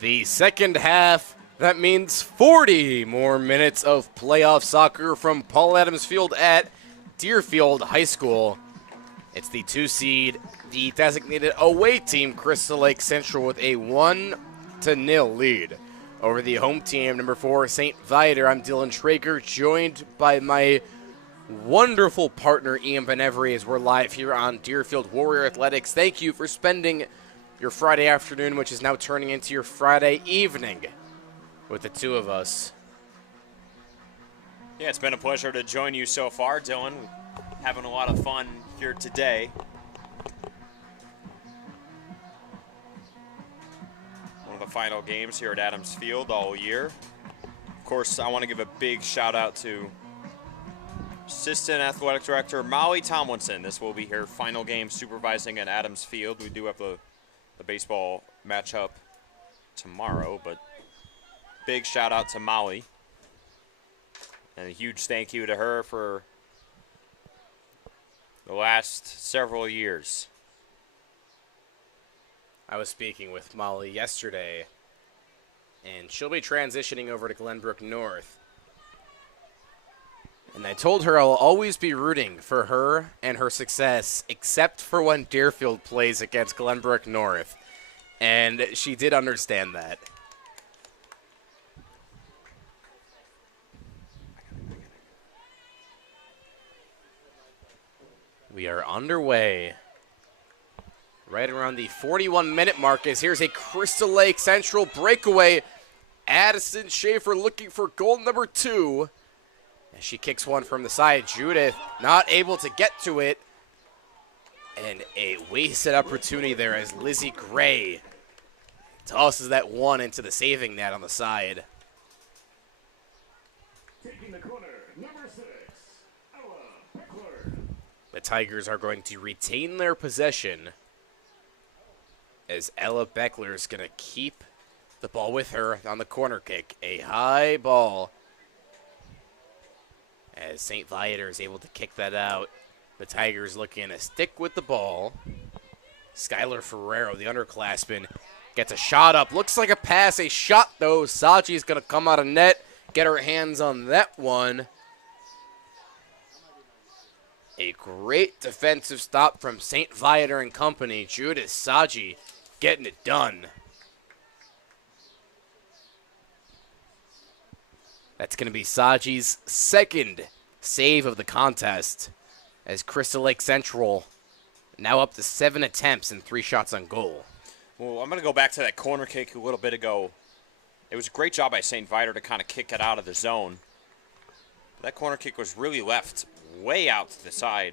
The second half, that means 40 more minutes of playoff soccer from Paul Adams Field at Deerfield High School. It's the 2 seed, the designated away team, Crystal Lake Central, with a 1-0 lead over the home team, number 4, St. Viator. I'm Dylan Schrager, joined by my wonderful partner, Ian Benevery, as we're live here on Deerfield Warrior Athletics. Thank you for spending your Friday afternoon, which is now turning into your Friday evening, with the two of us. Yeah, it's been a pleasure to join you so far, Dylan. Having a lot of fun here today. One of the final games here at Adams Field all year. Of course, I want to give a big shout out to Assistant Athletic Director Molly Tomlinson. This will be her final game supervising at Adams Field. We do have the baseball matchup tomorrow, but big shout out to Molly. And a huge thank you to her for the last several years. I was speaking with Molly yesterday, and she'll be transitioning over to Glenbrook North. And I told her I'll always be rooting for her and her success, except for when Deerfield plays against Glenbrook North. And she did understand that. We are underway. Right around the 41-minute mark, as here's a Crystal Lake Central breakaway. Addison Schaefer looking for goal number 2. As she kicks one from the side, Judith not able to get to it. And a wasted opportunity there as Lizzie Gray tosses that one into the saving net on the side. Taking the corner, number 6, Ella Beckler. The Tigers are going to retain their possession, as Ella Beckler is going to keep the ball with her on the corner kick. A high ball, as St. Viator is able to kick that out. The Tigers looking to stick with the ball. Skylar Ferrero, the underclassman, gets a shot up. Looks like a pass, a shot though. Saji's going to come out of net, get her hands on that one. A great defensive stop from St. Viator and company. Judith Saji getting it done. That's going to be Saji's second save of the contest, as Crystal Lake Central now up to 7 attempts and 3 shots on goal. Well, I'm going to go back to that corner kick a little bit ago. It was a great job by St. Viator to kind of kick it out of the zone. That corner kick was really left way out to the side.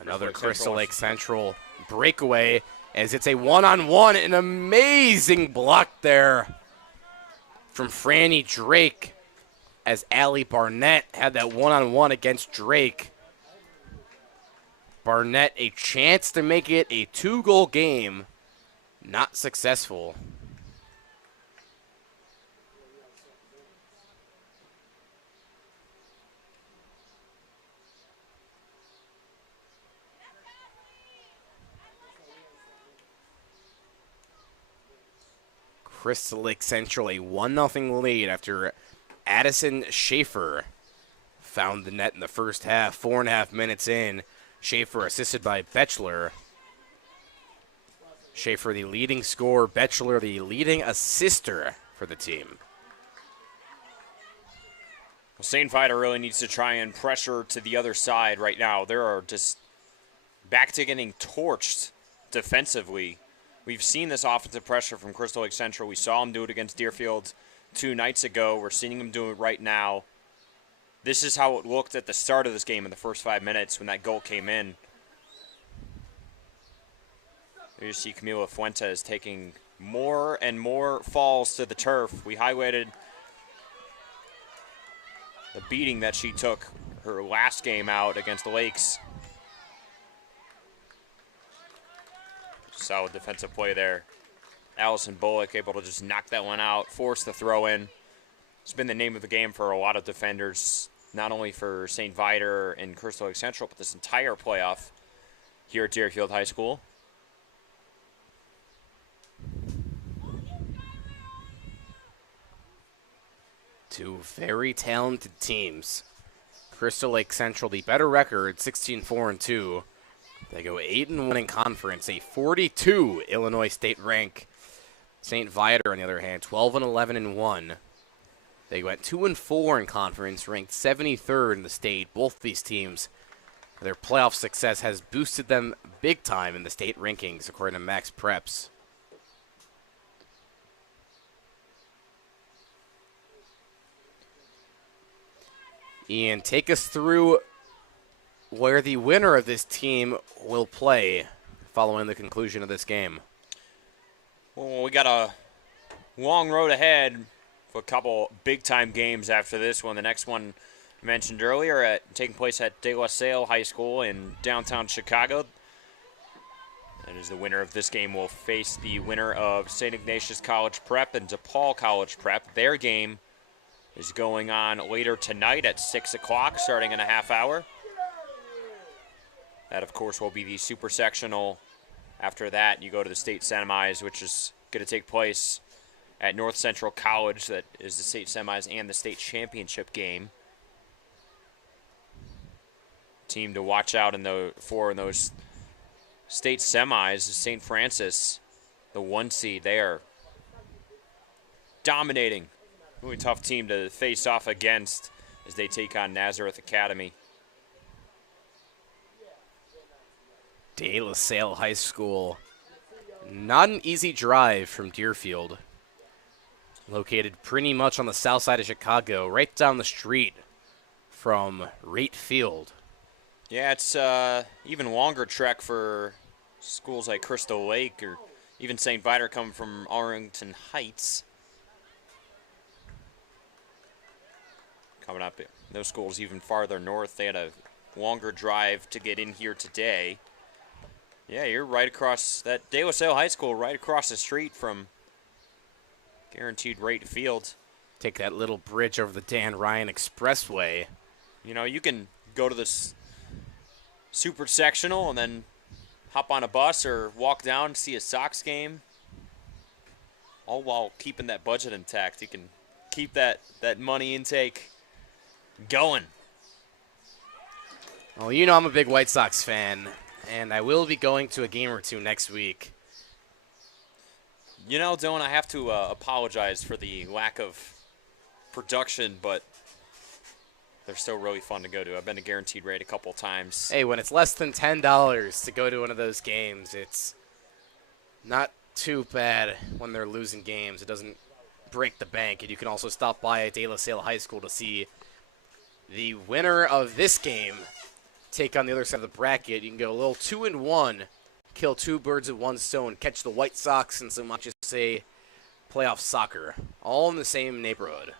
Another Crystal Lake Central breakaway, as it's a one-on-one. An amazing block there from Franny Drake, as Allie Barnett had that one-on-one against Drake. Barnett, a chance to make it a 2-goal game, not successful. Crystal Lake Central a 1-0 lead after Addison Schaefer found the net in the first half. 4.5 minutes in, Schaefer assisted by Betchler. Schaefer the leading scorer, Betchler the leading assister for the team. Well, St. Viator really needs to try and pressure to the other side right now. They are just back to getting torched defensively. We've seen this offensive pressure from Crystal Lake Central. We saw them do it against Deerfield 2 nights ago. We're seeing them do it right now. This is how it looked at the start of this game in the first 5 minutes when that goal came in. You see Camila Fuentes taking more and more falls to the turf. We highlighted the beating that she took her last game out against the Lakes. Solid defensive play there. Allison Bullock able to just knock that one out, force the throw in. It's been the name of the game for a lot of defenders, not only for St. Viator and Crystal Lake Central, but this entire playoff. here at Deerfield High School. Two very talented teams. Crystal Lake Central, the better record, 16-4-2. They go 8-1 in conference, a 42 Illinois State rank. St. Viator, on the other hand, 12-11-1. They went 2-4 in conference, ranked 73rd in the state. Both these teams, their playoff success has boosted them big time in the state rankings, according to Max Preps. Ian, take us through where the winner of this team will play following the conclusion of this game. Well, we got a long road ahead for a couple big-time games after this one. The next one mentioned earlier, taking place at De La Salle High School in downtown Chicago. That is the winner of this game will face the winner of St. Ignatius College Prep and DePaul College Prep. Their game is going on later tonight at 6 o'clock, starting in a half hour. That, of course, will be the super sectional. After that, you go to the state semis, which is going to take place at North Central College. That is the state semis and the state championship game. Team to watch out in those state semis is St. Francis, the 1 seed. They are dominating. Really tough team to face off against as they take on Nazareth Academy. De La Salle High School. Not an easy drive from Deerfield. Located pretty much on the south side of Chicago, right down the street from Rate Field. Yeah, it's even longer trek for schools like Crystal Lake or even St. Viator coming from Arlington Heights. Coming up, those schools even farther north, they had a longer drive to get in here today. Yeah, you're right across that De La Salle High School, right across the street from Guaranteed Rate Field. Take that little bridge over the Dan Ryan Expressway. You know, you can go to this super sectional and then hop on a bus or walk down and see a Sox game, all while keeping that budget intact. You can keep that money intake going. Well, you know I'm a big White Sox fan, and I will be going to a game or two next week. You know, Dylan, I have to apologize for the lack of production, but they're still really fun to go to. I've been to Guaranteed Rate a couple times. Hey, when it's less than $10 to go to one of those games, it's not too bad when they're losing games. It doesn't break the bank, and you can also stop by at De La Salle High School to see the winner of this game take on the other side of the bracket. You can go a little 2-1, kill two birds with one stone, catch the White Sox and some IHSA playoff soccer, all in the same neighborhood.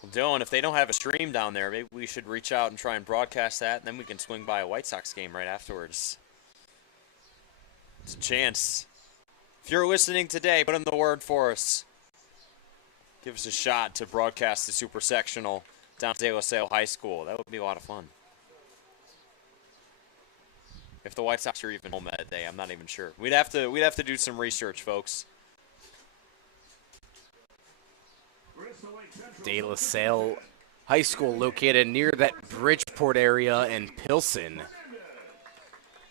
Well, Dylan, if they don't have a stream down there, maybe we should reach out and try and broadcast that, and then we can swing by a White Sox game right afterwards. It's a chance. If you're listening today, put in the word for us. Give us a shot to broadcast the super sectional down at De La Salle High School. That would be a lot of fun. If the White Sox are even home that day, I'm not even sure. We'd have to do some research, folks. De La Salle High School located near that Bridgeport area in Pilsen.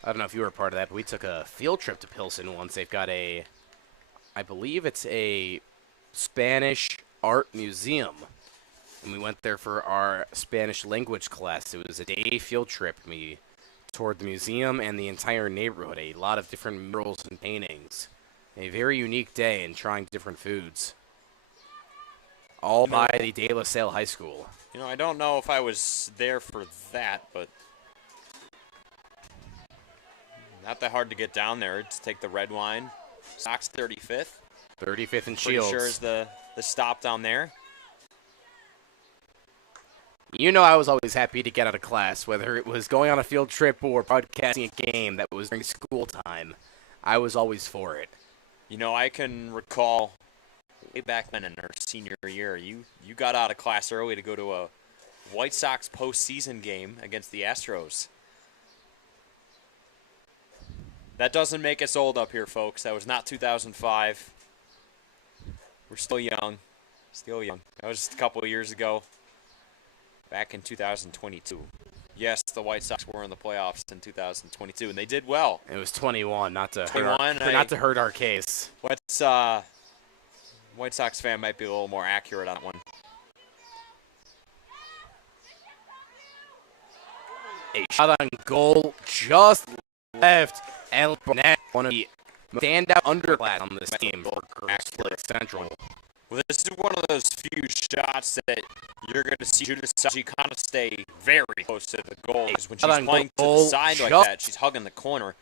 I don't know if you were a part of that, but we took a field trip to Pilsen once. They've got I believe it's a Spanish art museum. And we went there for our Spanish language class. It was a day field trip. We toured the museum and the entire neighborhood. A lot of different murals and paintings. A very unique day in trying different foods. All by the De La Salle High School. You know, I don't know if I was there for that, but not that hard to get down there. Just take the red line. Sox 35th. 35th and Pretty Shields. sure is the stop down there. You know I was always happy to get out of class, whether it was going on a field trip or broadcasting a game that was during school time. I was always for it. You know, I can recall way back then in our senior year, you got out of class early to go to a White Sox postseason game against the Astros. That doesn't make us old up here, folks. That was not 2005. We're still young. Still young. That was just a couple of years ago. Back in 2022. Yes, the White Sox were in the playoffs in 2022, and they did well. It was 21, not to 21, not to hurt our case. White Sox fan might be a little more accurate on that one. A shot on goal just left, and Burnett, one of the standout underclass on this team for Crystal Lake Central. Well, this is one of those few shots that you're going to see Judith Saji kind of stay very close to the goal. Because when she's playing to the side like that, she's hugging the corner.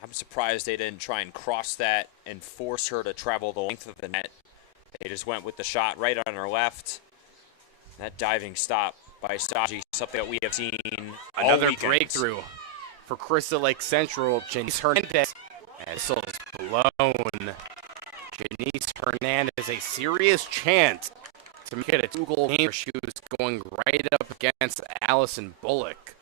I'm surprised they didn't try and cross that and force her to travel the length of the net. They just went with the shot right on her left. That diving stop by Saji, something that we have seen all Another weekend. breakthrough for Crystal Lake Central. Janice Hernandez. Whistles blown. Janice Hernandez, a serious chance to make it a two-goal game where she was going right up against Allison Bullock.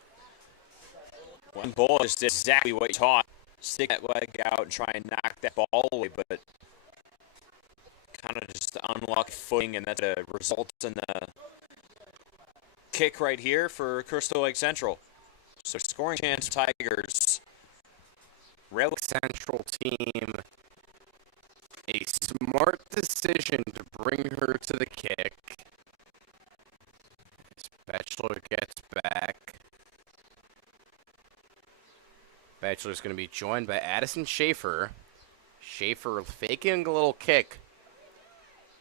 One Bullock just did exactly what he taught. Stick that leg out and try and knock that ball away, but kind of just unlock footing, and that's a result in the kick right here for Crystal Lake Central. So scoring chance for Tigers. Rail Central team, a smart decision to bring her to the kick. Bachelor gets back. Bachelor's going to be joined by Addison Schaefer. Schaefer faking a little kick.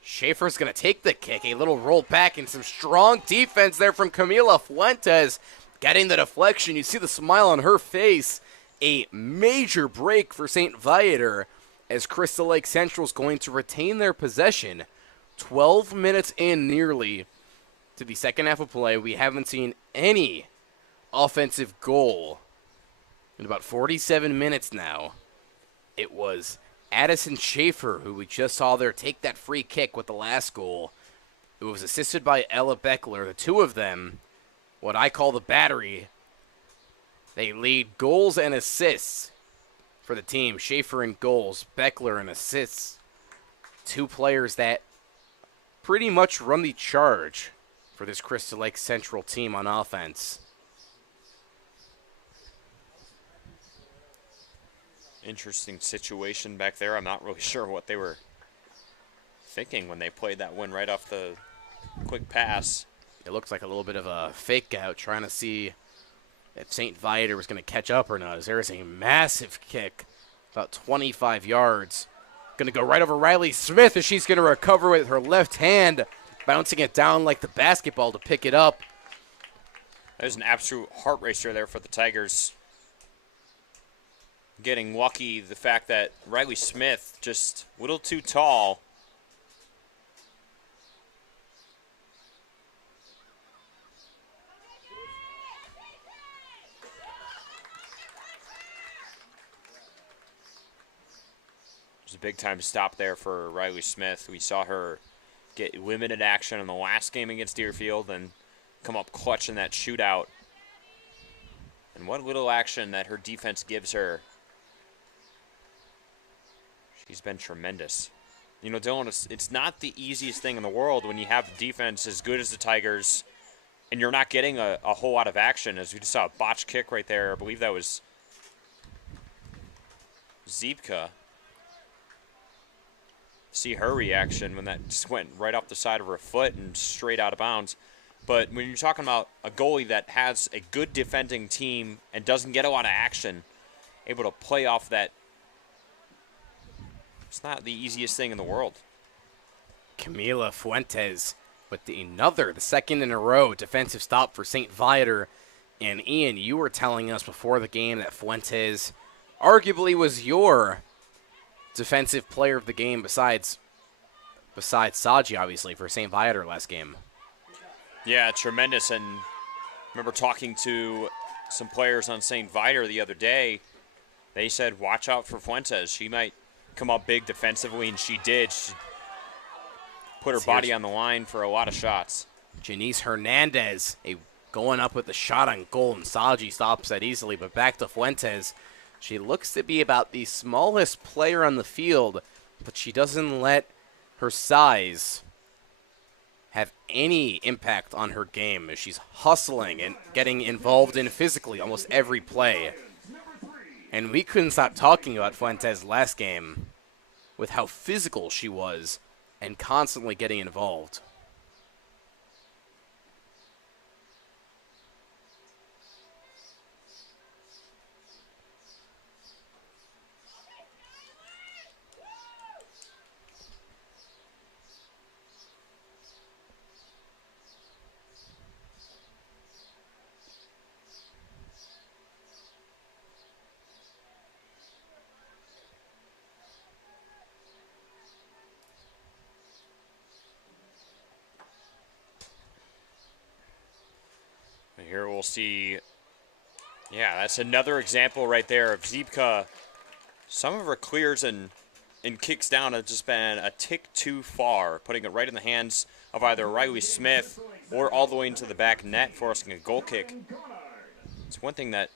Schaefer's going to take the kick. A little roll back and some strong defense there from Camila Fuentes. Getting the deflection. You see the smile on her face. A major break for St. Viator as Crystal Lake Central is going to retain their possession. 12 minutes in nearly to the second half of play. We haven't seen any offensive goal in about 47 minutes now. It was Addison Schaefer, who we just saw there take that free kick with the last goal. It was assisted by Ella Beckler. The two of them, what I call the battery, they lead goals and assists for the team. Schaefer in goals, Beckler in assists. Two players that pretty much run the charge for this Crystal Lake Central team on offense. Interesting situation back there. I'm not really sure what they were thinking when they played that one right off the quick pass. It looks like a little bit of a fake out, trying to see if St. Viator was going to catch up or not. As there is a massive kick, about 25 yards. Going to go right over Riley Smith as she's going to recover with her left hand, bouncing it down like the basketball to pick it up. There's an absolute heart racer there for the Tigers. Getting lucky, the fact that Riley Smith just a little too tall. There's a big-time stop there for Riley Smith. We saw her get limited action in the last game against Deerfield and come up clutch in that shootout. And what little action that her defense gives her. She's been tremendous. You know, Dylan, it's not the easiest thing in the world when you have a defense as good as the Tigers and you're not getting a whole lot of action. As we just saw a botch kick right there. I believe that was Zipka. See her reaction when that just went right off the side of her foot and straight out of bounds. But when you're talking about a goalie that has a good defending team and doesn't get a lot of action, able to play off that, it's not the easiest thing in the world. Camila Fuentes with the second in a row defensive stop for St. Viator. And Ian, you were telling us before the game that Fuentes arguably was your defensive player of the game besides Saji, obviously, for St. Viator last game. Yeah, tremendous. And I remember talking to some players on St. Viator the other day. They said, watch out for Fuentes. She might come up big defensively, and she did. She put her body on the line for a lot of shots. Janice Hernandez, a going up with the shot on goal, and Saji stops that easily, but back to Fuentes. She looks to be about the smallest player on the field, but she doesn't let her size have any impact on her game as she's hustling and getting involved in physically almost every play. And we couldn't stop talking about Fuentes last game with how physical she was and constantly getting involved. Here we'll see, yeah, that's another example right there of Zebka. Some of her clears and kicks down have just been a tick too far, putting it right in the hands of either Riley Smith or all the way into the back net, forcing a goal kick. It's one thing that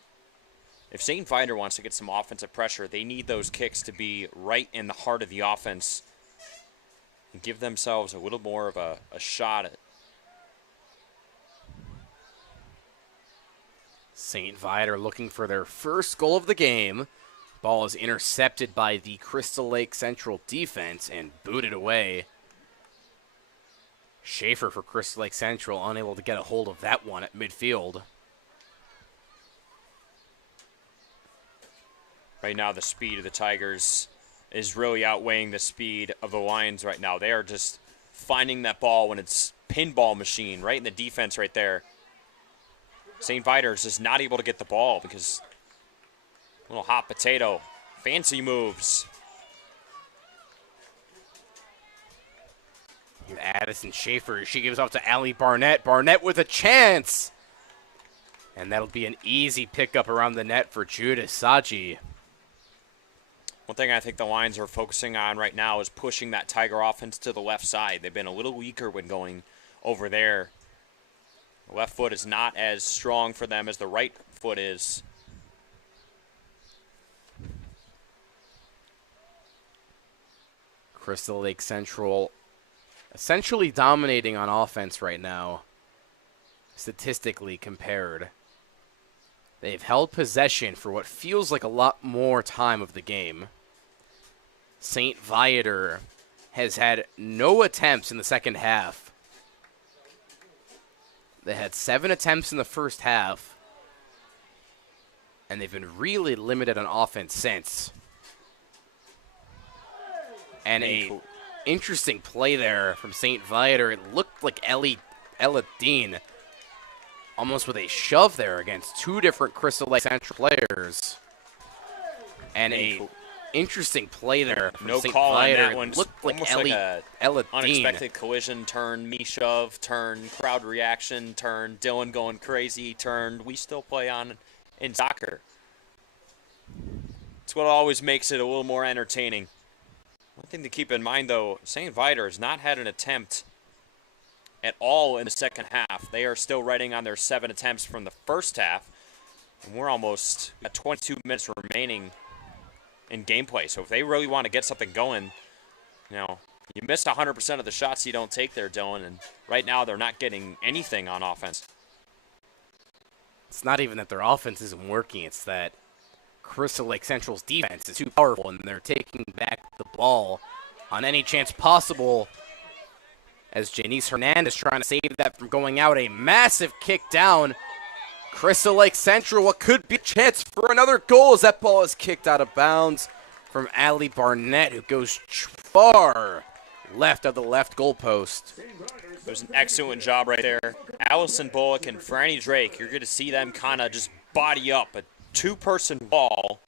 if St. Viator wants to get some offensive pressure, they need those kicks to be right in the heart of the offense and give themselves a little more of a shot at. St. Viator looking for their first goal of the game. Ball is intercepted by the Crystal Lake Central defense and booted away. Schaefer for Crystal Lake Central unable to get a hold of that one at midfield. Right now the speed of the Tigers is really outweighing the speed of the Lions right now. They are just finding that ball when it's pinball machine right in the defense right there. St. Viator is just not able to get the ball because little hot potato, fancy moves. Here's Addison Schaefer. She gives off to Allie Barnett. Barnett with a chance. And that'll be an easy pickup around the net for Judith Saji. One thing I think the Lions are focusing on right now is pushing that Tiger offense to the left side. They've been a little weaker when going over there. The left foot is not as strong for them as the right foot is. Crystal Lake Central essentially dominating on offense right now, statistically compared. They've held possession for what feels like a lot more time of the game. St. Viator has had no attempts in the second half. They had 7 attempts in the first half, and they've been really limited on offense since. And a interesting play there from St. Viator. It looked like Ella Dean almost with a shove there against 2 different Crystal Lake Central players. And a interesting play there from No St. call on Viator. that It one. looked like Almost like a Ella Dean. unexpected collision, turn, me shove, turn, crowd reaction, turn, Dylan going crazy, turn. We still play on in soccer. It's what always makes it a little more entertaining. One thing to keep in mind, though, St. Viator has not had an attempt at all in the second half. They are still riding on their 7 attempts from the first half, and we're almost at 22 minutes remaining in gameplay. So if they really want to get something going, you miss 100% of the shots you don't take there, Dylan, and right now they're not getting anything on offense. It's not even that their offense isn't working, it's that Crystal Lake Central's defense is too powerful, and they're taking back the ball on any chance possible as Janice Hernandez trying to save that from going out. A massive kick down. Crystal Lake Central, what could be a chance for another goal as that ball is kicked out of bounds from Allie Barnett, who goes far left of the left goalpost. It was an excellent job right there. Allison Bullock and Franny Drake, you're going to see them kind of just body up a 2-person wall.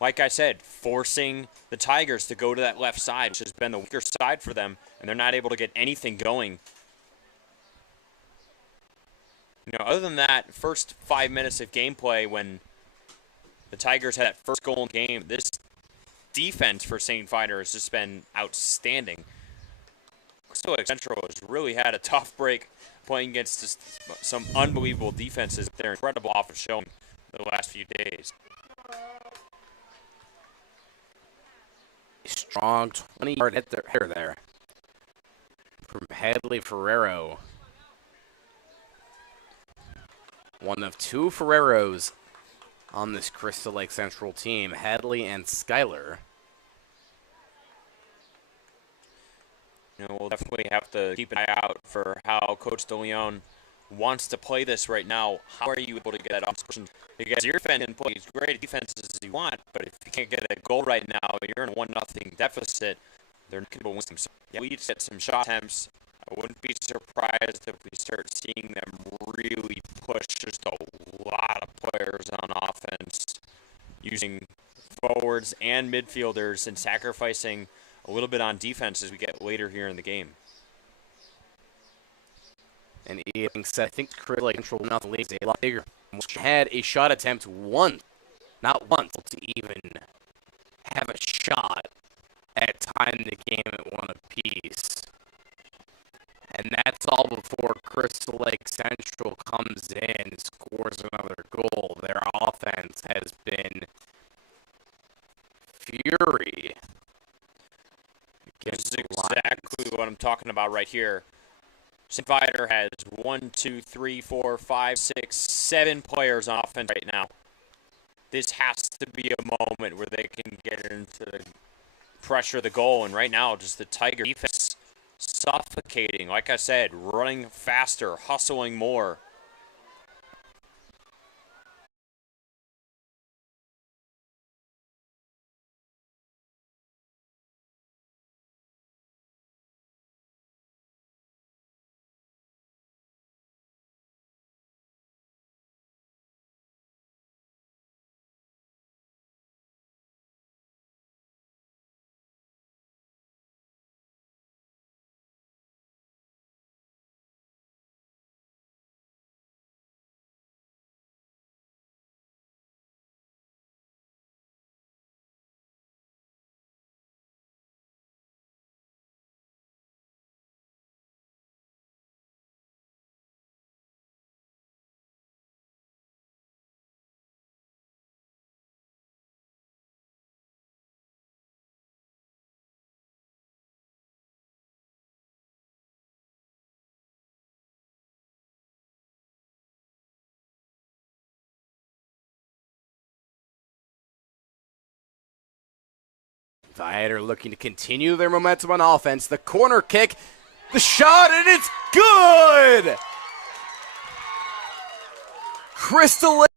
Like I said, forcing the Tigers to go to that left side, which has been the weaker side for them, and they're not able to get anything going. Other than that, first 5 minutes of gameplay when the Tigers had that first goal in the game, this defense for St. Viator has just been outstanding. Crystal Lake Central has really had a tough break playing against just some unbelievable defenses. They're incredible offense showing the last few days. Strong 20-yard hitter there from Hadley Ferrero. One of two Ferreros on this Crystal Lake Central team, Hadley and Skyler. We'll definitely have to keep an eye out for how Coach DeLeon wants to play this right now. How are you able to get that option? Because your defense can play as great defenses as you want, but if you can't get a goal right now, you're in a 1-0 deficit. They're not going to win some. So we need to get some shot attempts. I wouldn't be surprised if we start seeing them really push just a lot of players on offense, using forwards and midfielders and sacrificing a little bit on defense as we get later here in the game. And Ian said, I think Crystal Lake Central nothing leads a lot bigger. Had a shot attempt once, not once, to even have a shot at tying the game at one apiece. And that's all before Crystal Lake Central comes in and scores another goal. Their offense has been fury. This is exactly what I'm talking about right here. St. Viator has 1, 2, 3, 4, 5, 6, 7 players on offense right now. This has to be a moment where they can get into the pressure the goal, and right now just the Tiger defense suffocating. Like I said, running faster, hustling more. Viator looking to continue their momentum on offense. The corner kick, the shot, and it's good! Crystal Lake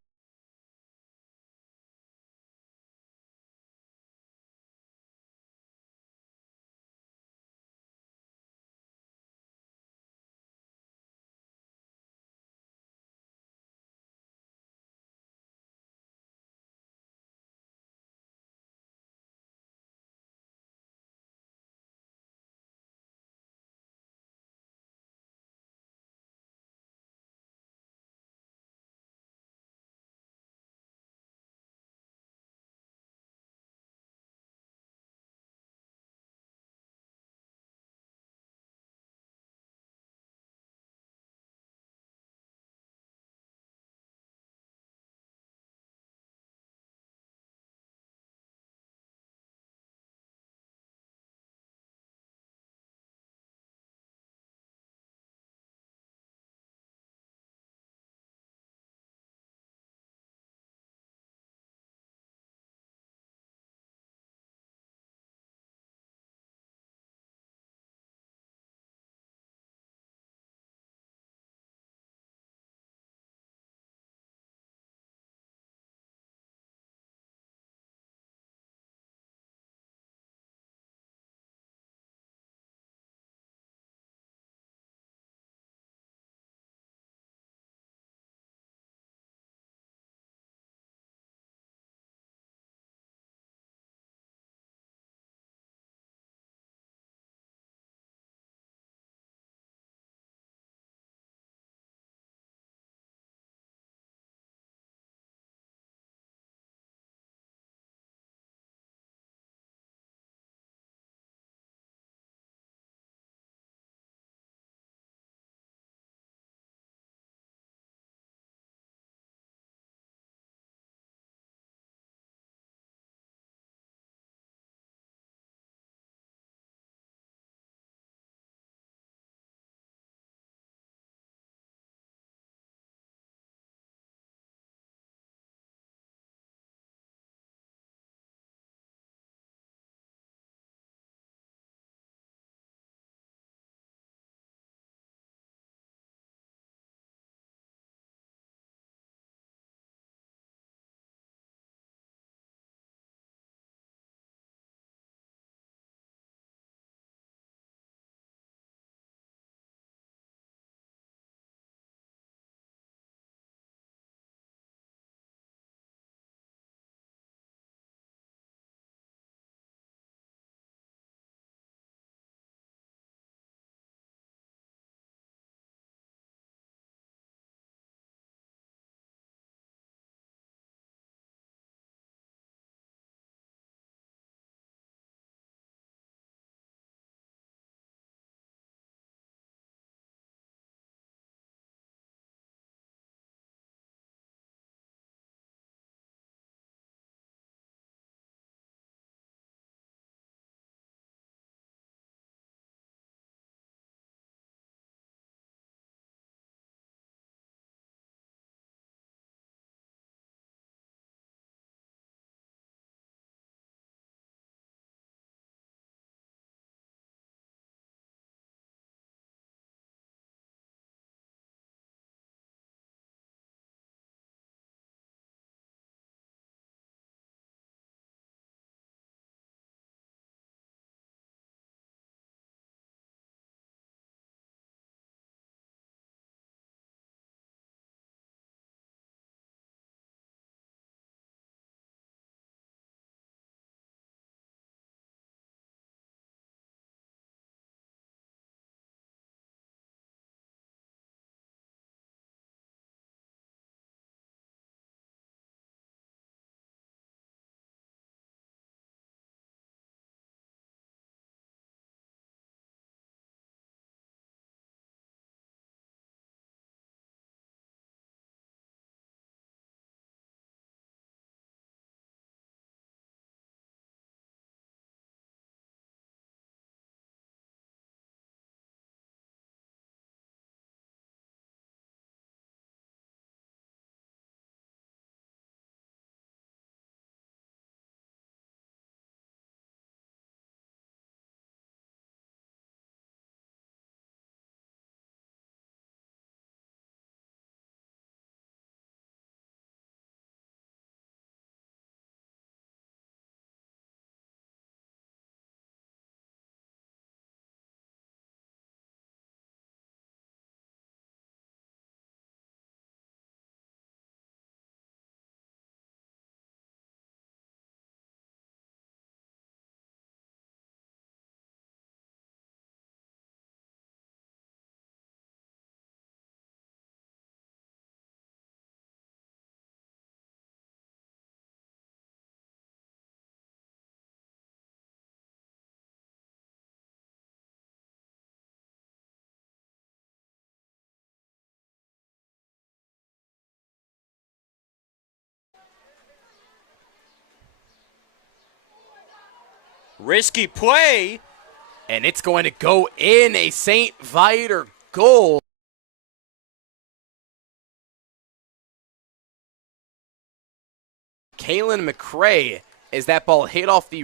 Risky play. And it's going to go in, a St. Viator goal. Kalen McCray, as that ball hit off the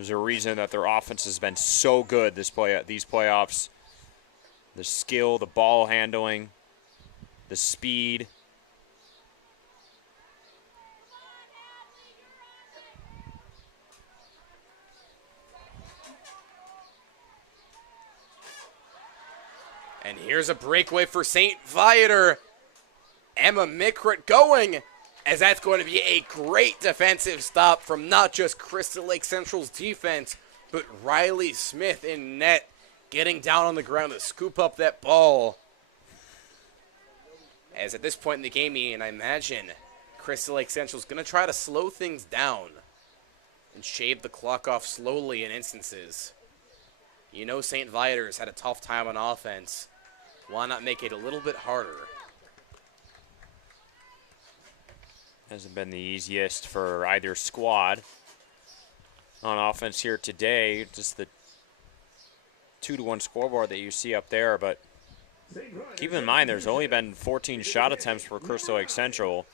There's a reason that their offense has been so good these playoffs. The skill, the ball handling, the speed. And here's a breakaway for St. Viator. Emma Mickret going, as that's going to be a great defensive stop from not just Crystal Lake Central's defense, but Riley Smith in net, getting down on the ground to scoop up that ball. As at this point in the game, Ian, I imagine Crystal Lake Central's going to try to slow things down and shave the clock off slowly in instances. You know St. Viator's had a tough time on offense. Why not make it a little bit harder? Hasn't been the easiest for either squad on offense here today. Just the 2-1 scoreboard that you see up there, but keep in mind there's only been 14 shot attempts for Crystal Lake Central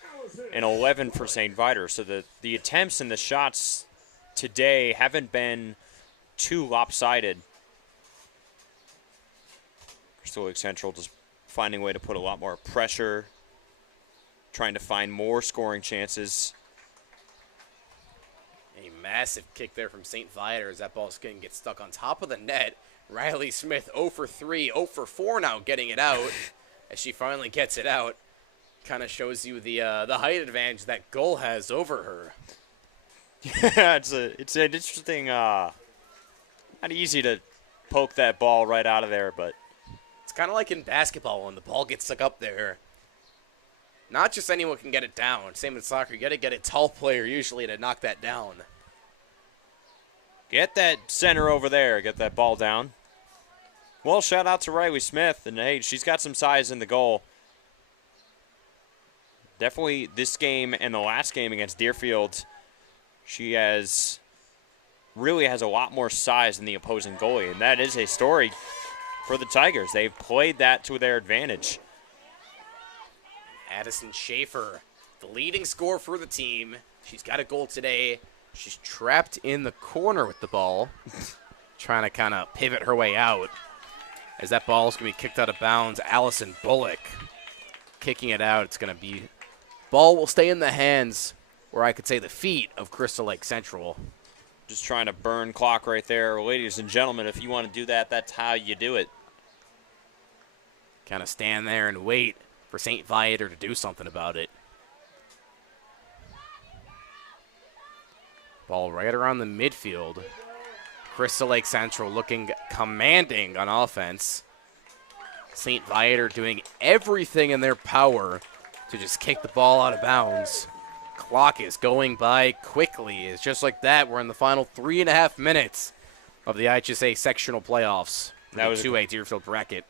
and 11 for St. Viator. So the attempts and the shots today haven't been too lopsided. Crystal Lake Central just finding a way to put a lot more pressure, trying to find more scoring chances. A massive kick there from St. Viator as that ball's going to get stuck on top of the net. Riley Smith 0 for 3, 0 for 4 now getting it out. As she finally gets it out, kind of shows you the height advantage that goal has over her. Yeah, it's an interesting, not easy to poke that ball right out of there, but It's kind of like in basketball when the ball gets stuck up there. Not just anyone can get it down. Same with soccer. You got to get a tall player usually to knock that down. get that center over there, get that ball down. Well, shout out to Riley Smith, and hey, she's got some size in the goal. Definitely this game and the last game against Deerfield, she really has a lot more size than the opposing goalie, and that is a story for the Tigers. They've played that to their advantage. Addison Schaefer, the leading scorer for the team. She's got a goal today. She's trapped in the corner with the ball, trying to kind of pivot her way out. As that ball is going to be kicked out of bounds, Allison Bullock kicking it out. It's going to be, ball will stay in the hands, or I could say the feet, of Crystal Lake Central. Just trying to burn clock right there. Ladies and gentlemen, if you want to do that, that's how you do it. Kind of stand there and wait for St. Viator to do something about it. Ball right around the midfield. Crystal Lake Central looking commanding on offense. St. Viator doing everything in their power to just kick the ball out of bounds. Clock is going by quickly. It's just like that. We're in the final 3.5 minutes of the IHSA sectional playoffs. That was a 2A Deerfield bracket.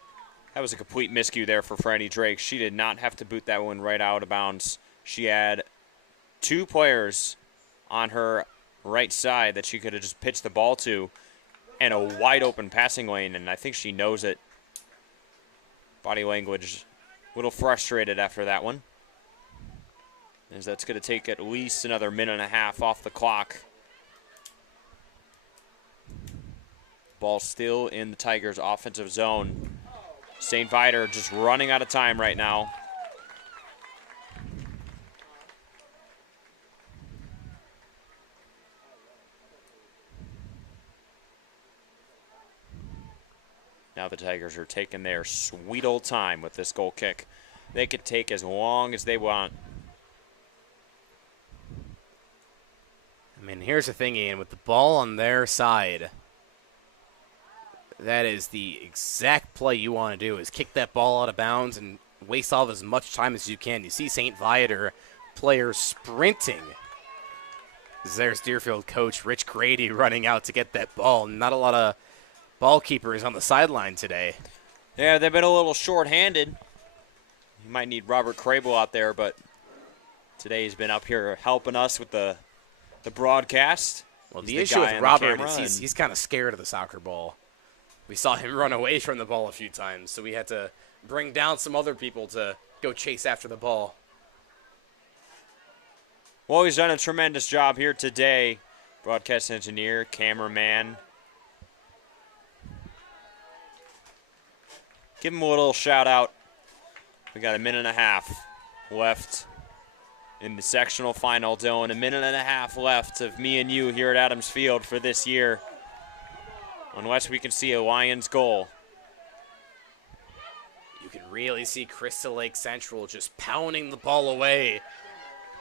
That was a complete miscue there for Franny Drake. She did not have to boot that one right out of bounds. She had two players on her right side that she could have just pitched the ball to, and a wide open passing lane, and I think she knows it. Body language a little frustrated after that one, as that's going to take at least another minute and a half off the clock. Ball still in the Tigers' offensive zone. St. Viator just running out of time right now. Now the Tigers are taking their sweet old time with this goal kick. They could take as long as they want. I mean, here's the thing, Ian. With the ball on their side, that is the exact play you want to do, is kick that ball out of bounds and waste off as much time as you can. You see St. Viator players sprinting. There's Deerfield coach Rich Grady running out to get that ball. Not a lot of ball keepers on the sideline today. Yeah, they've been a little short-handed. You might need Robert Crable out there, but today he's been up here helping us with the broadcast. Well, He's the the issue guy with on Robert the is camera, he's kind of scared of the soccer ball. We saw him run away from the ball a few times, so we had to bring down some other people to go chase after the ball. Well, he's done a tremendous job here today. broadcast engineer, cameraman. Give him a little shout out. We got a minute and a half left in the sectional final, Dylan. A minute and a half left of me and you here at Adams Field for this year. Unless we can see a Lions goal. You can really see Crystal Lake Central just pounding the ball away,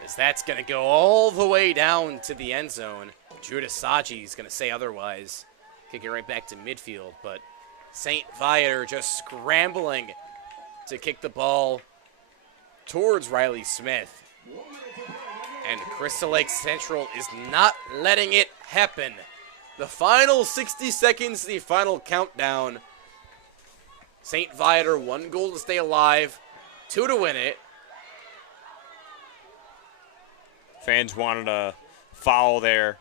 as that's going to go all the way down to the end zone. Judah Saji is going to say otherwise. Kick it right back to midfield, but St. Viator just scrambling to kick the ball towards Riley Smith. And Crystal Lake Central is not letting it happen. The final 60 seconds, the final countdown. St. Viator, 1 goal to stay alive, 2 to win it. Fans wanted a foul there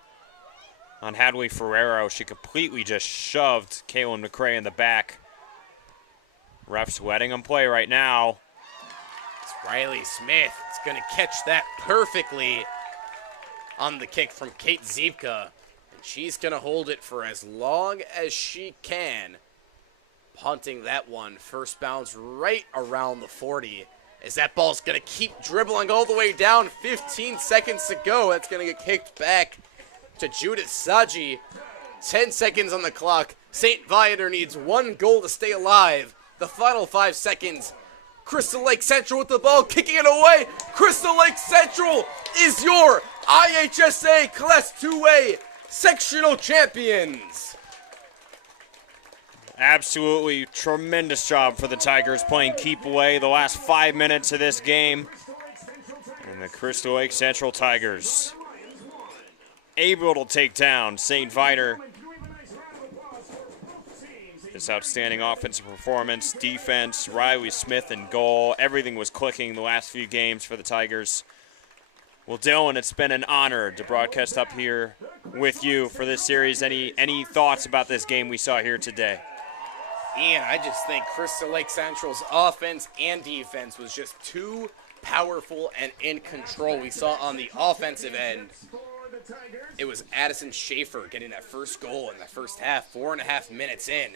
on Hadley Ferrero. She completely just shoved Kaylin McCray in the back. Ref's letting him play right now. It's Riley Smith. It's going to catch that perfectly on the kick from Kate Ziepka. And she's going to hold it for as long as she can. Punting that one. First bounce right around the 40. As that ball's going to keep dribbling all the way down. 15 seconds to go. That's going to get kicked back to Judith Saji. 10 seconds on the clock. St. Viator needs 1 goal to stay alive. The final 5 seconds. Crystal Lake Central with the ball, kicking it away. Crystal Lake Central is your IHSA Class 2A sectional champions. Absolutely tremendous job for the Tigers playing keep away the last 5 minutes of this game. And the Crystal Lake Central Tigers able to take down St. Viator. This outstanding offensive performance, defense, Riley Smith in goal. Everything was clicking the last few games for the Tigers. Well, Dylan, it's been an honor to broadcast up here with you for this series. Any thoughts about this game we saw here today? Ian, I just think Crystal Lake Central's offense and defense was just too powerful and in control. We saw on the offensive end, it was Addison Schaefer getting that first goal in the first half, 4.5 minutes in.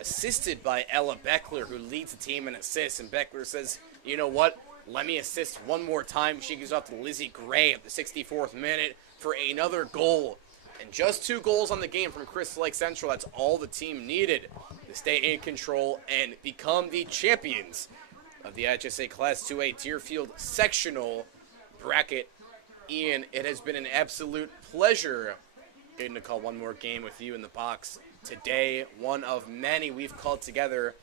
Assisted by Ella Beckler, who leads the team in assists. And Beckler says, you know what? Let me assist one more time. She gives off to Lizzie Gray at the 64th minute for another goal. And just 2 goals on the game from Crystal Lake Central. That's all the team needed to stay in control and become the champions of the IHSA Class 2A Deerfield sectional bracket. Ian, it has been an absolute pleasure getting to call one more game with you in the box today, one of many we've called together.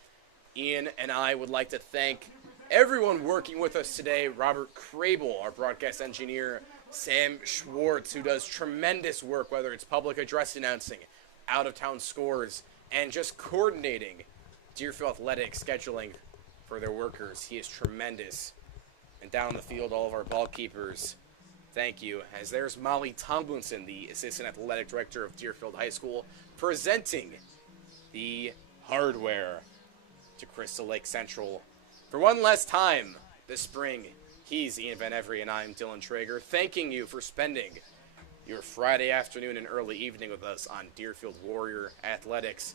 Ian and I would like to thank everyone working with us today. Robert Crable, our broadcast engineer, Sam Schwartz, who does tremendous work, whether it's public address announcing, out-of-town scores, and just coordinating Deerfield Athletics scheduling for their workers. He is tremendous. And down the field, all of our ball keepers, thank you. As there's Molly Tomlinson, the Assistant Athletic Director of Deerfield High School, presenting the hardware to Crystal Lake Central. For one last time this spring, he's Ian Van Every and I'm Dylan Traeger, thanking you for spending your Friday afternoon and early evening with us on Deerfield Warrior Athletics.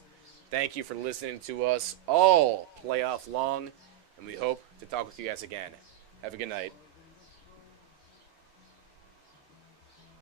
Thank you for listening to us all playoff long, and we hope to talk with you guys again. Have a good night.